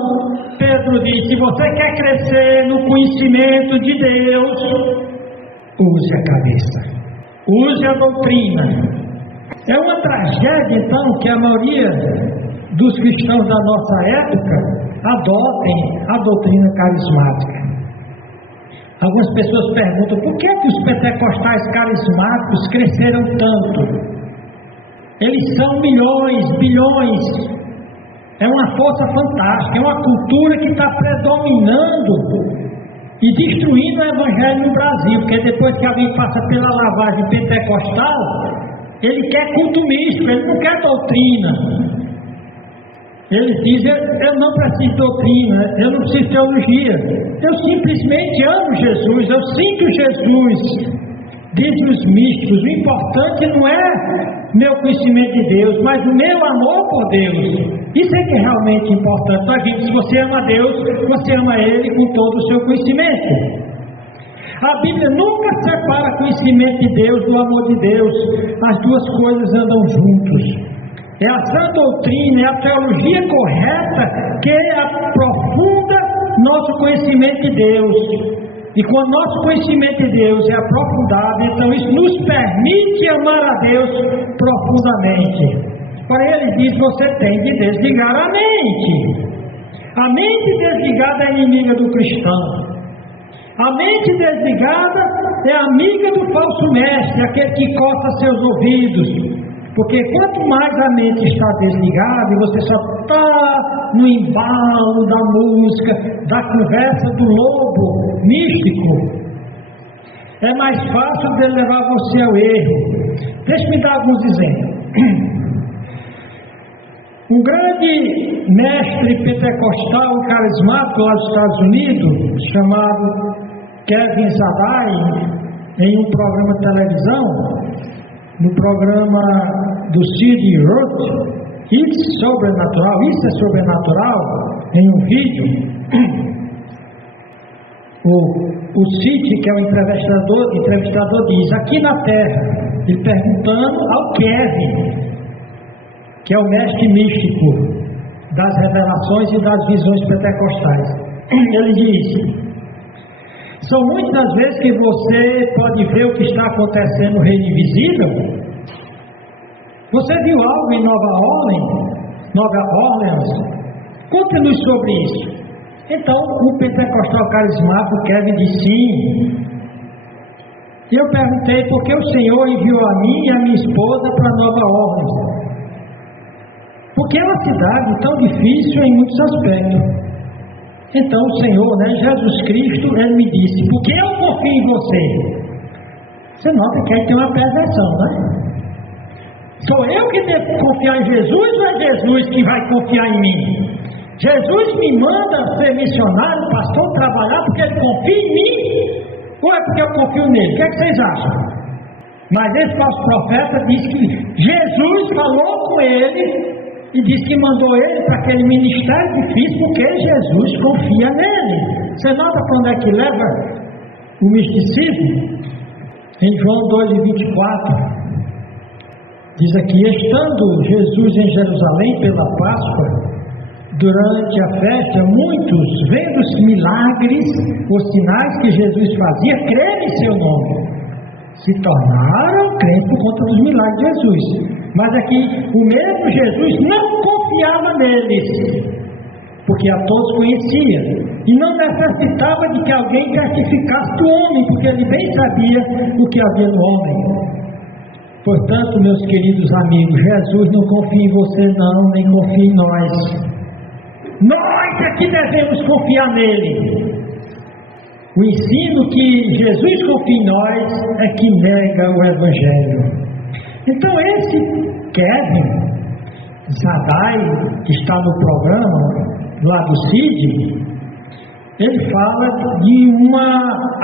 Pedro diz: se você quer crescer no conhecimento de Deus, use a cabeça, use a doutrina. É uma tragédia, então, que a maioria dos cristãos da nossa época adotem a doutrina carismática. Algumas pessoas perguntam: por que os pentecostais carismáticos cresceram tanto? Eles são milhões, bilhões. É uma força fantástica, é uma cultura que está predominando e destruindo o evangelho no Brasil, porque depois que alguém passa pela lavagem pentecostal, ele quer culto místico, ele não quer doutrina. Ele diz: eu não preciso de doutrina, eu não preciso de teologia, eu simplesmente amo Jesus, eu sinto Jesus. Dizem os místicos: o importante não é meu conhecimento de Deus, mas o meu amor por Deus. Isso é que é realmente importante. Nós vimos: se você ama Deus, você ama Ele com todo o seu conhecimento. A Bíblia nunca separa conhecimento de Deus do amor de Deus. As duas coisas andam juntos. É a sã doutrina, é a teologia correta que aprofunda nosso conhecimento de Deus. E quando nosso conhecimento de Deus é aprofundado, então isso nos permite amar a Deus profundamente. Porém, ele diz: você tem de desligar a mente. A mente desligada é inimiga do cristão. A mente desligada é amiga do falso mestre, aquele que coça seus ouvidos. Porque quanto mais a mente está desligada e você só está no embalo da música, da conversa do lobo místico, é mais fácil de levar você ao erro. Deixe-me dar alguns exemplos. Um grande mestre pentecostal carismático lá dos Estados Unidos, chamado Kevin Zadai, em um programa de televisão, no programa do C.D. Roth, Isso é Sobrenatural, em um vídeo, o Cid, que é o entrevistador diz, aqui na Terra, ele perguntando ao Kevin, que é o mestre místico das revelações e das visões pentecostais. Ele diz, são muitas as vezes que você pode ver o que está acontecendo no reino invisível. Você viu algo em Nova Orleans? Conte-nos sobre isso. Então, o pentecostal carismático Kevin disse sim. E eu perguntei por que o Senhor enviou a mim e a minha esposa para Nova Orleans. Porque é uma cidade tão difícil em muitos aspectos. Então o Senhor, Jesus Cristo, Ele me disse, porque eu confio em você. Você nota que aí tem uma perversão, né? Sou eu que devo confiar em Jesus ou é Jesus que vai confiar em mim? Jesus me manda ser missionário, pastor, trabalhar porque Ele confia em mim? Ou é porque eu confio nele? O que é que vocês acham? Mas esse falso profeta diz que Jesus falou com ele e disse que mandou ele para aquele ministério difícil porque Jesus confia nele. Você nota para onde é que leva o misticismo? Em João 2:24 diz aqui, estando Jesus em Jerusalém pela Páscoa, durante a festa, muitos, vendo os milagres, os sinais que Jesus fazia, creram em seu nome. Se tornaram crentes por conta dos milagres de Jesus. Mas aqui, o mesmo Jesus não confiava neles, porque a todos conhecia, e não necessitava de que alguém testificasse do homem, porque ele bem sabia o que havia no homem. Portanto, meus queridos amigos, Jesus não confia em você não, nem confia em nós. Nós é que devemos confiar nele. O ensino que Jesus confia em nós é que nega o Evangelho. Então esse Kevin Zadai, que está no programa lá do CID, ele fala de uma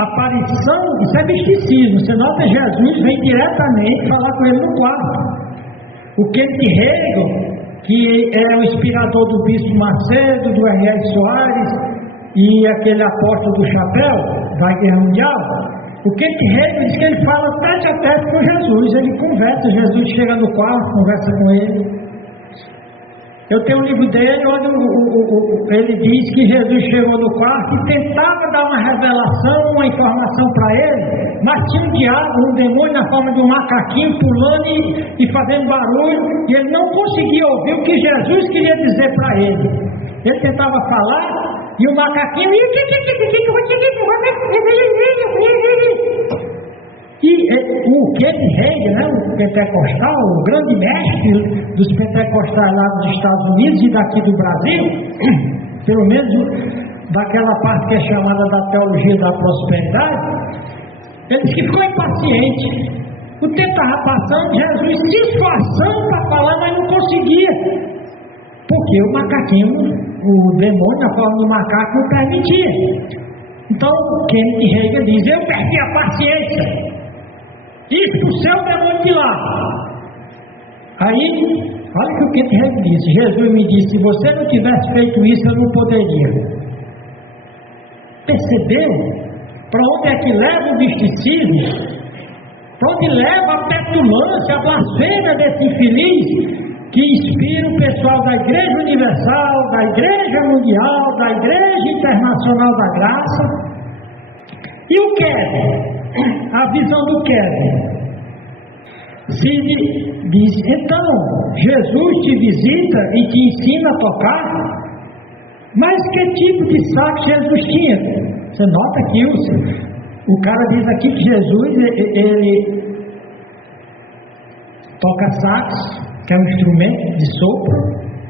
aparição, isso é misticismo. Você nota que Jesus vem diretamente falar com ele no quarto. O Kenneth Hagin, que é o inspirador do Bispo Macedo, do R.R. Soares e aquele apóstolo do chapéu da Guerra Mundial, o Kenneth Hagin diz que ele fala tete a tete com Jesus, ele conversa, Jesus chega no quarto, conversa com ele. Eu tenho um livro dele onde ele diz que Jesus chegou no quarto e tentava dar uma revelação, uma informação para ele, mas tinha um diabo, um demônio na forma de um macaquinho pulando e fazendo barulho, e ele não conseguia ouvir o que Jesus queria dizer para ele. Ele tentava falar e o macaquinho e o Kenneth Hagin, o pentecostal, o grande mestre dos pentecostais lá dos Estados Unidos e daqui do Brasil, pelo menos daquela parte que é chamada da teologia da prosperidade, ele disse que ficou impaciente. O tempo estava passando, Jesus se esforçando para falar, mas não conseguia, porque o macaquinho, o demônio na forma do macaco não permitia. Então Kenneth Hagin diz, eu perdi a paciência e pro seu demônio de lá. Aí, olha o que o Kenneth Hagin disse, Jesus me disse, se você não tivesse feito isso, eu não poderia. Percebeu? Para onde é que leva o misticismo? Para onde leva a petulância, a blasfêmia desse infeliz que inspira o pessoal da Igreja Universal, da Igreja Mundial, da Igreja Internacional da Graça. E o Kevin? A visão do Kevin. Cid diz, então, Jesus te visita e te ensina a tocar, mas que tipo de sax Jesus tinha? Você nota que o cara diz aqui que Jesus, ele toca sax, que é um instrumento de sopro,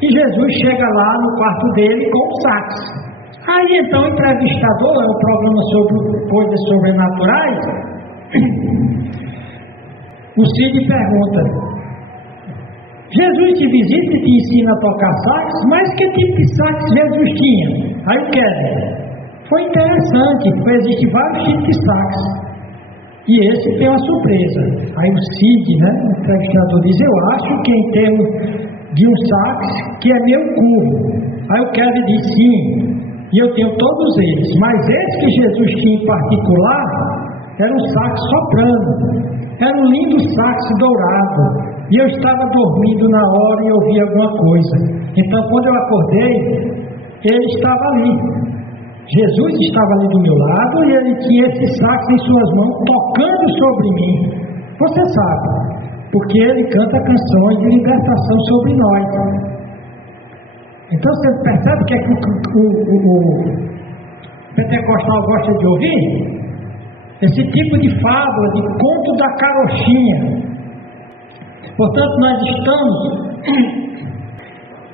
e Jesus chega lá no quarto dele com o sax. Aí então o entrevistador, é um programa sobre coisas sobrenaturais, O Cid pergunta: Jesus te visita e te ensina a tocar sax, mas que tipo de sax Jesus tinha? Aí o Kevin: foi interessante, porque existem vários tipos de sax, e esse tem uma surpresa. Aí o Cid, o entrevistador, diz: eu acho que em termos de um sax que é meio curvo. Aí o Kevin diz: sim, e eu tenho todos eles, mas esse que Jesus tinha em particular era um sax soprano, era um lindo sax dourado, e eu estava dormindo na hora e ouvi alguma coisa. Então quando eu acordei, ele estava ali, Jesus estava ali do meu lado, e ele tinha esse sax em suas mãos tocando sobre mim. Você sabe, porque ele canta canções de libertação sobre nós. Então você percebe o que é que o pentecostal gosta de ouvir? Esse tipo de fábula, de conto da carochinha. Portanto, nós estamos...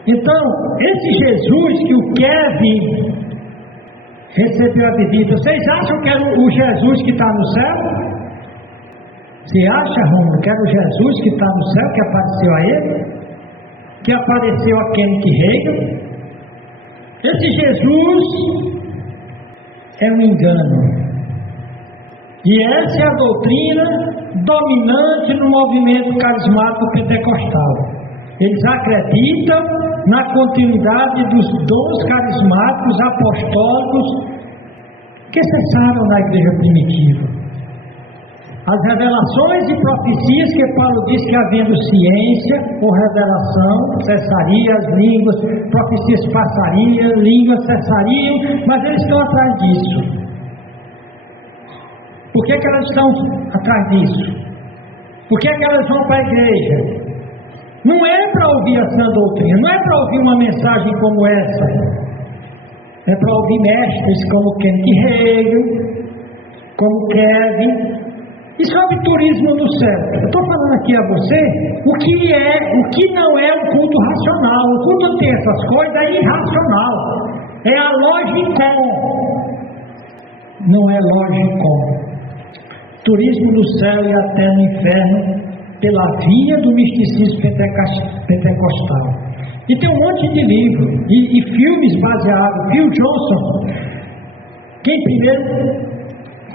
Então, esse Jesus que o Kevin recebeu a visita, vocês acham que era o Jesus que está no céu? Você acha, Romulo, que era o Jesus que está no céu, que apareceu a ele? Que apareceu a Kenneth Hagin? Esse Jesus é um engano. E essa é a doutrina dominante no movimento carismático pentecostal. Eles acreditam na continuidade dos dons carismáticos apostólicos que cessaram na igreja primitiva. As revelações e profecias que Paulo diz que havendo ciência ou revelação, cessaria as línguas, profecias passariam, línguas cessariam, mas eles estão atrás disso. Por que elas estão atrás disso? Por que elas vão para a igreja? Não é para ouvir a sã doutrina, não é para ouvir uma mensagem como essa. É para ouvir mestres como Kenneth Hagin, como Kevin. E sobre turismo no céu, eu estou falando aqui a você o que não é um culto racional. O culto não tem essas coisas, é irracional, é a logicon, não é logicon. Turismo no céu e até no inferno pela via do misticismo pentecostal. E tem um monte de livros e filmes baseados. Bill Johnson, quem primeiro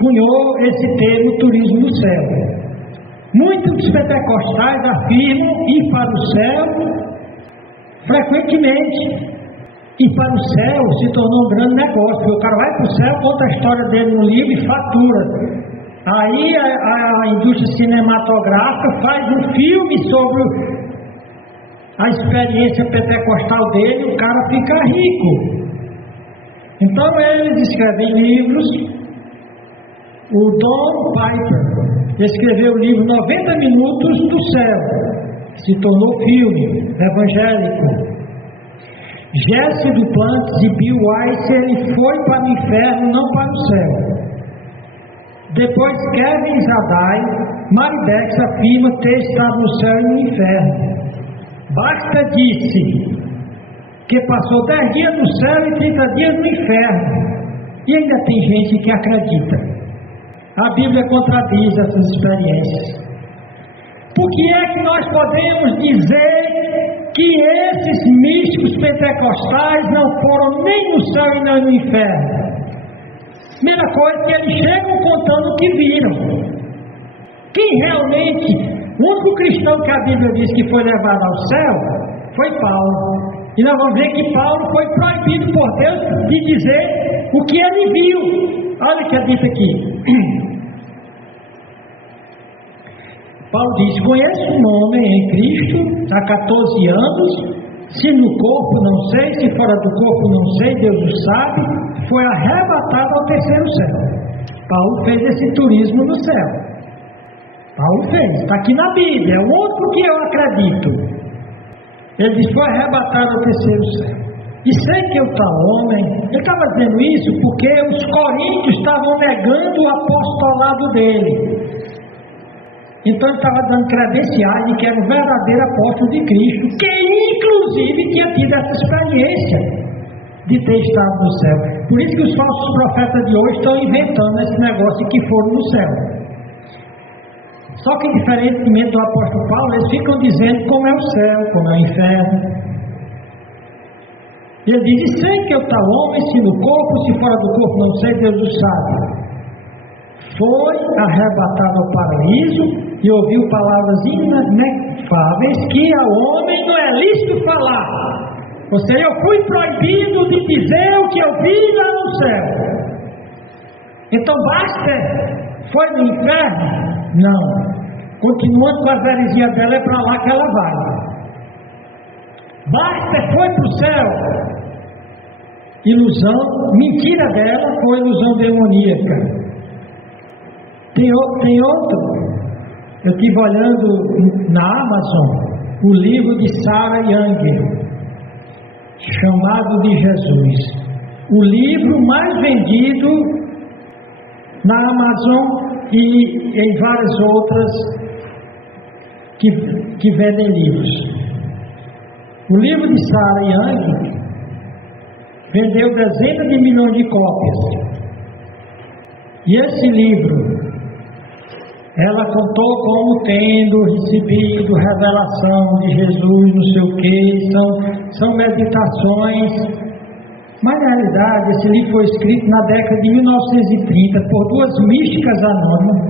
cunhou esse termo turismo no céu. Muitos pentecostais afirmam ir para o céu frequentemente. Ir para o céu se tornou um grande negócio, porque o cara vai para o céu, conta a história dele no livro e fatura. Aí a indústria cinematográfica faz um filme sobre a experiência pentecostal dele, o cara fica rico. Então eles escrevem livros. O Don Piper escreveu o livro 90 Minutos do Céu, se tornou filme evangélico. Jesse Duplantis e Bill Weiss, ele foi para o inferno, não para o céu. Depois Kevin Zadai, Maribex afirma ter estado no céu e no inferno. Baxter disse que passou 10 dias no céu e 30 dias no inferno. E ainda tem gente que acredita. A Bíblia contradiz essas experiências. Por que é que nós podemos dizer que esses místicos pentecostais não foram nem no céu e nem no inferno? Primeira coisa, que eles chegam contando o que viram. Quem realmente, o único cristão que a Bíblia diz que foi levado ao céu foi Paulo. E nós vamos ver que Paulo foi proibido por Deus de dizer o que ele viu. Olha o que é dito aqui. Paulo diz: conheço um homem em Cristo há 14 anos, se no corpo não sei, se fora do corpo não sei, Deus o sabe, foi arrebatado ao terceiro céu. Paulo fez esse turismo no céu. Paulo fez, está aqui na Bíblia, é o outro que eu acredito. Ele diz: foi arrebatado ao terceiro céu. E sei que o tal homem, ele estava dizendo isso porque os coríntios estavam negando o apostolado dele. Então ele estava dando credenciais de que era o verdadeiro apóstolo de Cristo, que inclusive tinha tido essa experiência de ter estado no céu. Por isso que os falsos profetas de hoje estão inventando esse negócio de que foram no céu. Só que, diferentemente do apóstolo Paulo, eles ficam dizendo como é o céu, como é o inferno. Ele diz: e sei que o tal homem, se no corpo, se fora do corpo, não sei, Deus o sabe. Foi arrebatado ao paraíso e ouviu palavras inefáveis que ao homem não é lícito falar. Ou seja, eu fui proibido de dizer o que eu vi lá no céu. Então basta, foi no inferno? Não. Continuando com a heresia dela, é para lá que ela vai. Basta, foi para o céu. Ilusão, mentira dela, foi ilusão demoníaca. Tem outro. Eu estive olhando na Amazon o livro de Sarah Young, chamado de Jesus. O livro mais vendido na Amazon e em várias outras que vendem livros. O livro de Sarah Young vendeu dezenas de milhões de cópias. E esse livro, ela contou como tendo recebido revelação de Jesus, não sei o que, são meditações. Mas na realidade esse livro foi escrito na década de 1930 por duas místicas anônimas.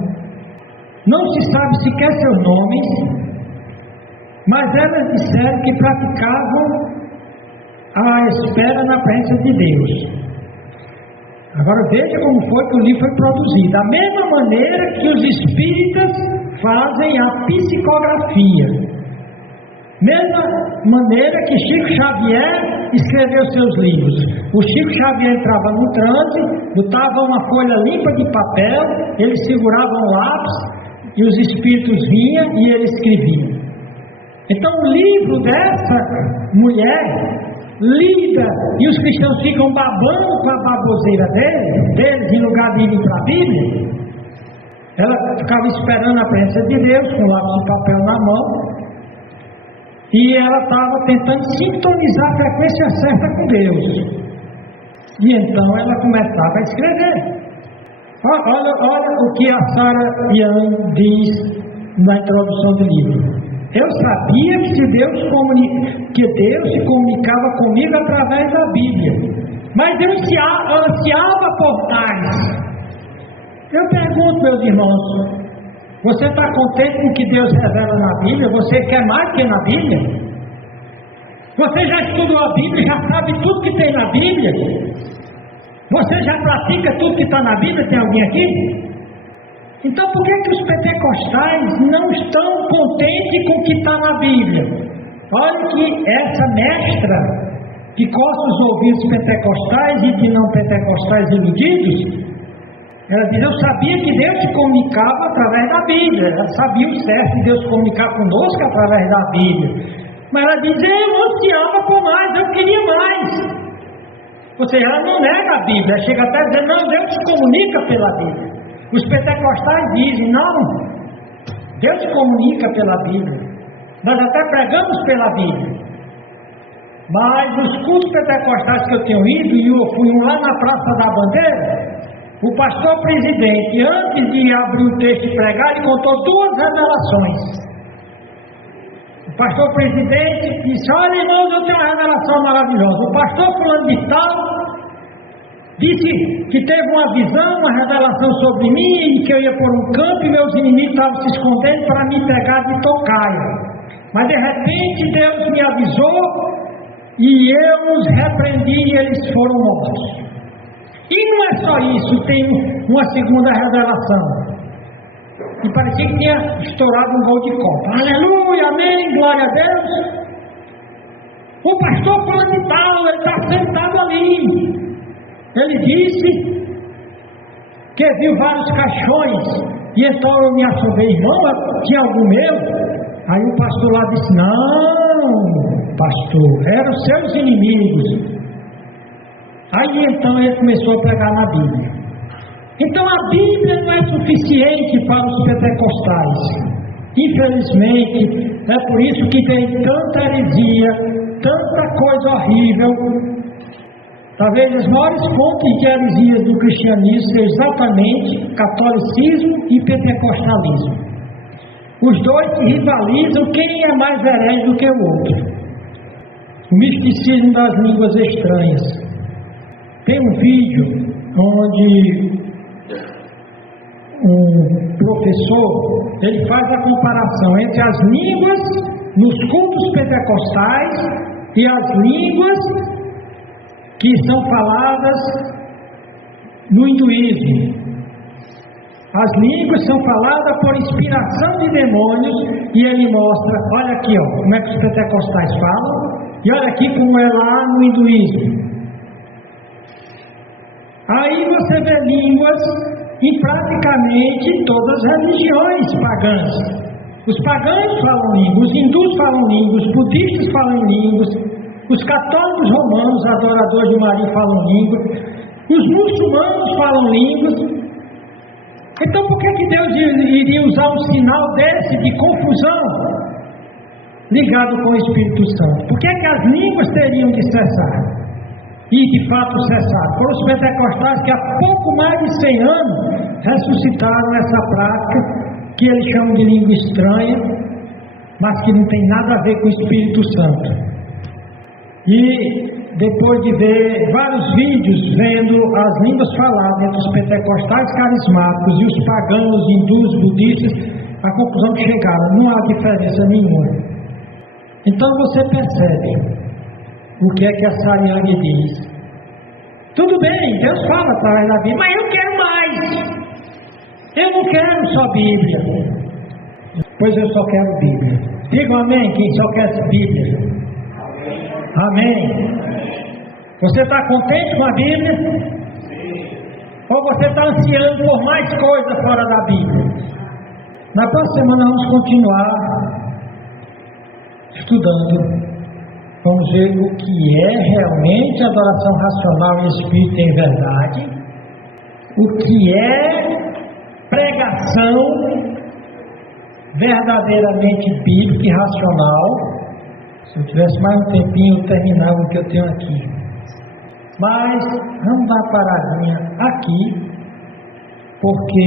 Não se sabe sequer seus nomes, mas elas disseram que praticavam a espera na presença de Deus. Agora veja como foi que o livro foi produzido. Da mesma maneira que os espíritas fazem a psicografia. Mesma maneira que Chico Xavier escreveu seus livros. O Chico Xavier entrava no transe, botava uma folha limpa de papel, ele segurava um lápis e os espíritos vinham e ele escrevia. Então o livro dessa mulher lida, e os cristãos ficam babando com a baboseira deles, em lugar de ir para a Bíblia. Ela ficava esperando a presença de Deus, com lápis de papel na mão, e ela estava tentando sintonizar a frequência certa com Deus. E então ela começava a escrever. Olha o que a Sarah Young diz na introdução do livro. Eu sabia que Deus se comunicava comigo através da Bíblia, mas eu ansiava por mais. Eu pergunto, meus irmãos, você está contente com o que Deus revela na Bíblia? Você quer mais que na Bíblia? Você já estudou a Bíblia, já sabe tudo que tem na Bíblia? Você já pratica tudo que está na Bíblia? Tem alguém aqui? Então por que os pentecostais não estão contentes com o que está na Bíblia? Olha que essa mestra que coça os ouvidos pentecostais e de não pentecostais iludidos, ela diz: eu sabia que Deus se comunicava através da Bíblia. Ela sabia o certo de Deus se comunicar conosco através da Bíblia. Mas ela diz: eu ansiava por mais, eu queria mais. Ou seja, ela não nega a Bíblia, ela chega até a dizer: não, Deus se comunica pela Bíblia. Os pentecostais dizem: não, Deus se comunica pela Bíblia. Nós até pregamos pela Bíblia. Mas os cultos pentecostais que eu tenho ido, e eu fui lá na Praça da Bandeira, o pastor presidente, antes de abrir o texto e pregar, ele contou duas revelações. O pastor presidente disse: olha, irmãos, eu tenho uma revelação maravilhosa. O pastor fulano de tal disse que teve uma visão, uma revelação sobre mim, e que eu ia por um campo e meus inimigos estavam se escondendo para me pegar de tocaia. Mas de repente Deus me avisou e eu os repreendi e eles foram mortos. E não é só isso, tem uma segunda revelação. E parecia que tinha estourado um gol de copa. Aleluia, amém, glória a Deus. O pastor fulano de tal, ele está sentado ali. Ele disse que viu vários caixões. E então eu me assombrei: irmão, tinha algum meu? Aí o pastor lá disse: não, pastor, eram seus inimigos. Aí então ele começou a pregar na Bíblia. Então a Bíblia não é suficiente para os pentecostais. Infelizmente, é por isso que tem tanta heresia, tanta coisa horrível. Talvez as maiores fontes de heresias do cristianismo sejam exatamente catolicismo e pentecostalismo. Os dois se rivalizam quem é mais herege do que o outro. O misticismo das línguas estranhas. Tem um vídeo onde um professor ele faz a comparação entre as línguas nos cultos pentecostais e as línguas que são faladas no hinduísmo. As línguas são faladas por inspiração de demônios e ele mostra, olha aqui, ó, como é que os pentecostais falam e olha aqui como é lá no hinduísmo. Aí você vê línguas em praticamente todas as religiões pagãs. Os pagãos falam línguas, os hindus falam línguas, os budistas falam línguas, os católicos romanos, adoradores de Maria, falam línguas, os muçulmanos falam línguas. Então por que Deus iria usar um sinal desse de confusão ligado com o Espírito Santo? Por que as línguas teriam de cessar? E de fato cessaram. Foram os pentecostais que há pouco mais de 100 anos ressuscitaram essa prática que eles chamam de língua estranha, mas que não tem nada a ver com o Espírito Santo. E depois de ver vários vídeos vendo as línguas faladas entre os pentecostais carismáticos e os pagãos, hindus, budistas, a conclusão que chegaram, não há diferença nenhuma. Então você percebe o que é que a Sariang diz. Tudo bem, Deus fala através da Bíblia, mas eu quero mais. Eu não quero só Bíblia. Pois eu só quero Bíblia. Diga amém, quem só quer Bíblia. Amém. Você está contente com a Bíblia? Ou você está ansiando por mais coisa fora da Bíblia? Na próxima semana vamos continuar estudando. Vamos ver o que é realmente adoração racional em espírito e em verdade, o que é pregação verdadeiramente bíblica e racional. Se eu tivesse mais um tempinho, eu terminava o que eu tenho aqui. Mas vamos dar uma paradinha aqui, porque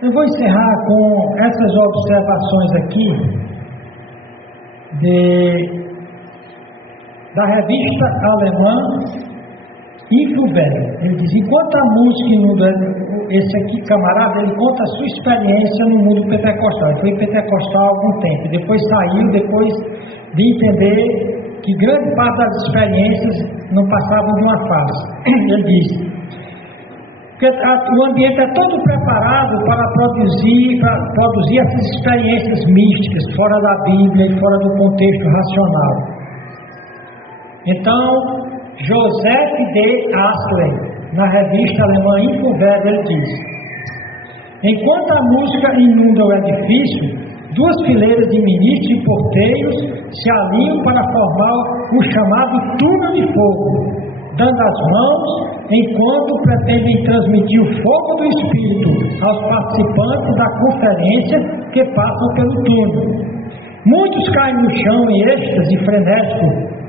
eu vou encerrar com essas observações aqui da revista alemã Infovel. Ele diz, enquanto a música, esse aqui camarada, ele conta a sua experiência no mundo pentecostal. Ele foi pentecostal há algum tempo, depois saiu, depois de entender que grande parte das experiências não passavam de uma fase. Ele diz que o ambiente é todo preparado para produzir essas experiências místicas, fora da Bíblia e fora do contexto racional. Então, Joseph D. Astley, na revista alemã Infovel, ele diz, enquanto a música inunda o edifício, duas fileiras de ministros e porteiros se alinham para formar o chamado túnel de fogo, dando as mãos enquanto pretendem transmitir o fogo do Espírito aos participantes da conferência que passam pelo túnel. Muitos caem no chão em êxtase frenético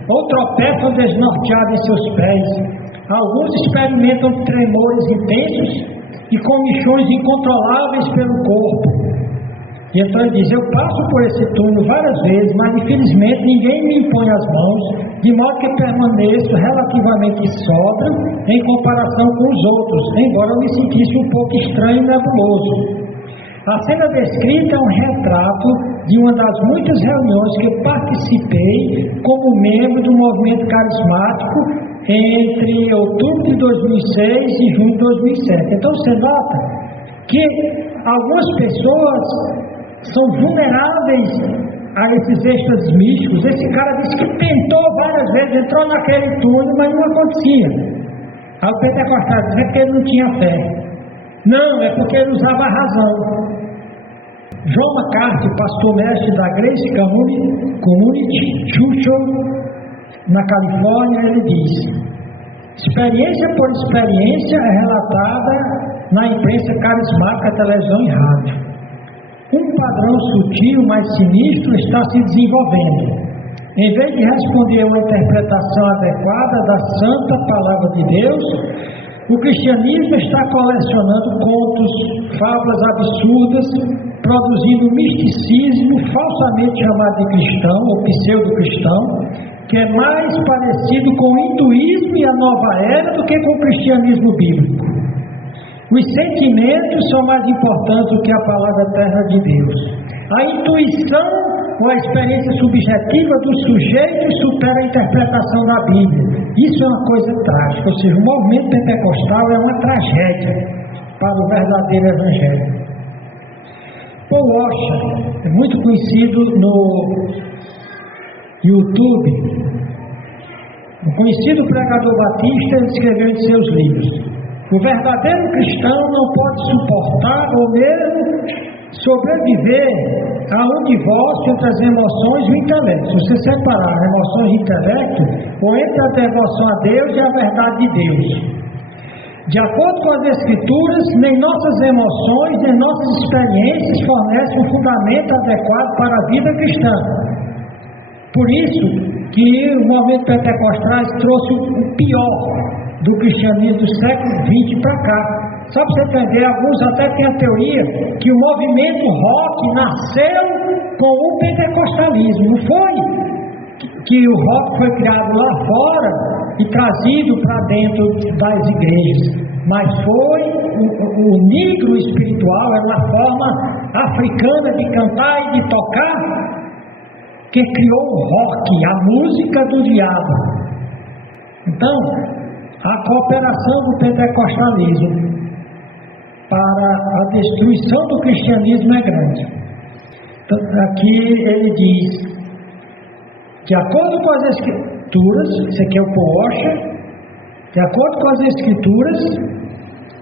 ou tropeçam desnorteados em seus pés. Alguns experimentam tremores intensos e comichões incontroláveis pelo corpo. E então ele diz, eu passo por esse túnel várias vezes, mas infelizmente ninguém me impõe as mãos, de modo que permaneço relativamente sóbrio em comparação com os outros, embora eu me sentisse um pouco estranho e nebuloso. A cena descrita é um retrato de uma das muitas reuniões que participei como membro do movimento carismático entre outubro de 2006 e junho de 2007. Então você nota que algumas pessoas são vulneráveis a esses êxtases místicos. Esse cara disse que tentou várias vezes, entrou naquele túnel, mas não acontecia. Aí o pentecostal diz, é porque ele não tinha fé. Não, é porque ele usava a razão. John MacArthur, pastor mestre da Grace Community Church na Califórnia, ele diz, experiência por experiência é relatada na imprensa carismática, televisão e rádio. Um padrão sutil, mais sinistro, está se desenvolvendo. Em vez de responder a uma interpretação adequada da santa palavra de Deus, O cristianismo está colecionando contos, fábulas absurdas, produzindo misticismo falsamente chamado de cristão ou pseudo-cristão, que é mais parecido com o hinduísmo e a nova era do que com o cristianismo bíblico. Os sentimentos são mais importantes do que a palavra eterna de Deus. A intuição ou a experiência subjetiva do sujeito supera a interpretação da Bíblia. Isso é uma coisa trágica, ou seja, o movimento pentecostal é uma tragédia para o verdadeiro evangelho. Paul Washer é muito conhecido no YouTube. Um conhecido pregador batista, ele escreveu em seus livros: o verdadeiro cristão não pode suportar ou mesmo sobreviver a um divórcio entre as emoções e o intelecto. Se você separar emoções e intelecto, ou entre a devoção a Deus e a verdade de Deus. De acordo com as Escrituras, nem nossas emoções, nem nossas experiências fornecem um fundamento adequado para a vida cristã. Por isso que o movimento pentecostal trouxe o pior do cristianismo do século XX para cá. Só para você entender, alguns até têm a teoria que o movimento rock nasceu com o pentecostalismo. Não foi que o rock foi criado lá fora e trazido para dentro das igrejas, mas foi o negro espiritual, era uma forma africana de cantar e de tocar, que criou o rock, a música do diabo. Então, a cooperação do pentecostalismo para a destruição do cristianismo é grande. Então, aqui ele diz: de acordo com as Escrituras, isso aqui é o Paul Washer, de acordo com as Escrituras,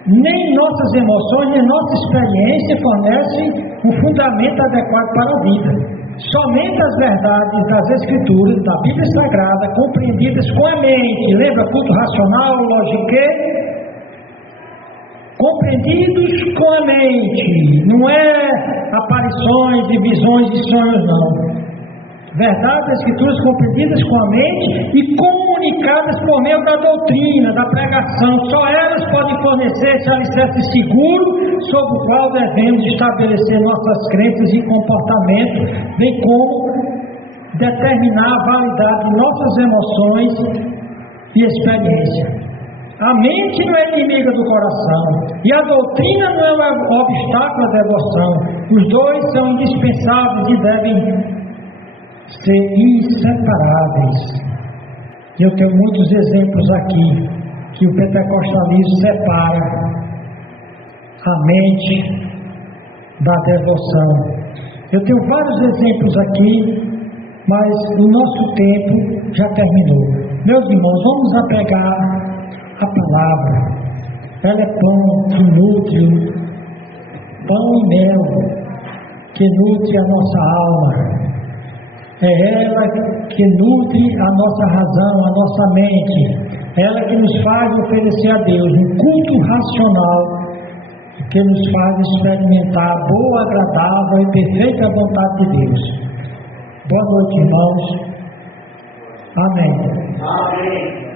nem nossas emoções, nem nossa experiência fornecem um fundamento adequado para a vida. Somente as verdades das Escrituras, da Bíblia Sagrada, compreendidas com a mente, lembra culto racional, logiqueiro, compreendidos com a mente, não é aparições e visões e sonhos, não. Verdades das Escrituras compreendidas com a mente e comunicadas por meio da doutrina, da pregação. Só elas podem fornecer esse alicerce seguro sobre o qual devemos estabelecer nossas crenças e comportamentos, bem como determinar a validade de nossas emoções e experiência. A mente não é inimiga do coração e a doutrina não é um obstáculo à devoção. Os dois são indispensáveis e devem ser inseparáveis. Eu tenho muitos exemplos aqui que o pentecostalismo separa a mente da devoção. Eu tenho vários exemplos aqui, mas o nosso tempo já terminou. Meus irmãos, vamos apegar a palavra. Ela é pão que nutre, pão e mel que nutre a nossa alma. É ela que nutre a nossa razão, a nossa mente. É ela que nos faz oferecer a Deus um culto racional, que nos faz experimentar a boa, agradável e perfeita vontade de Deus. Boa noite, irmãos. Amém. Amém.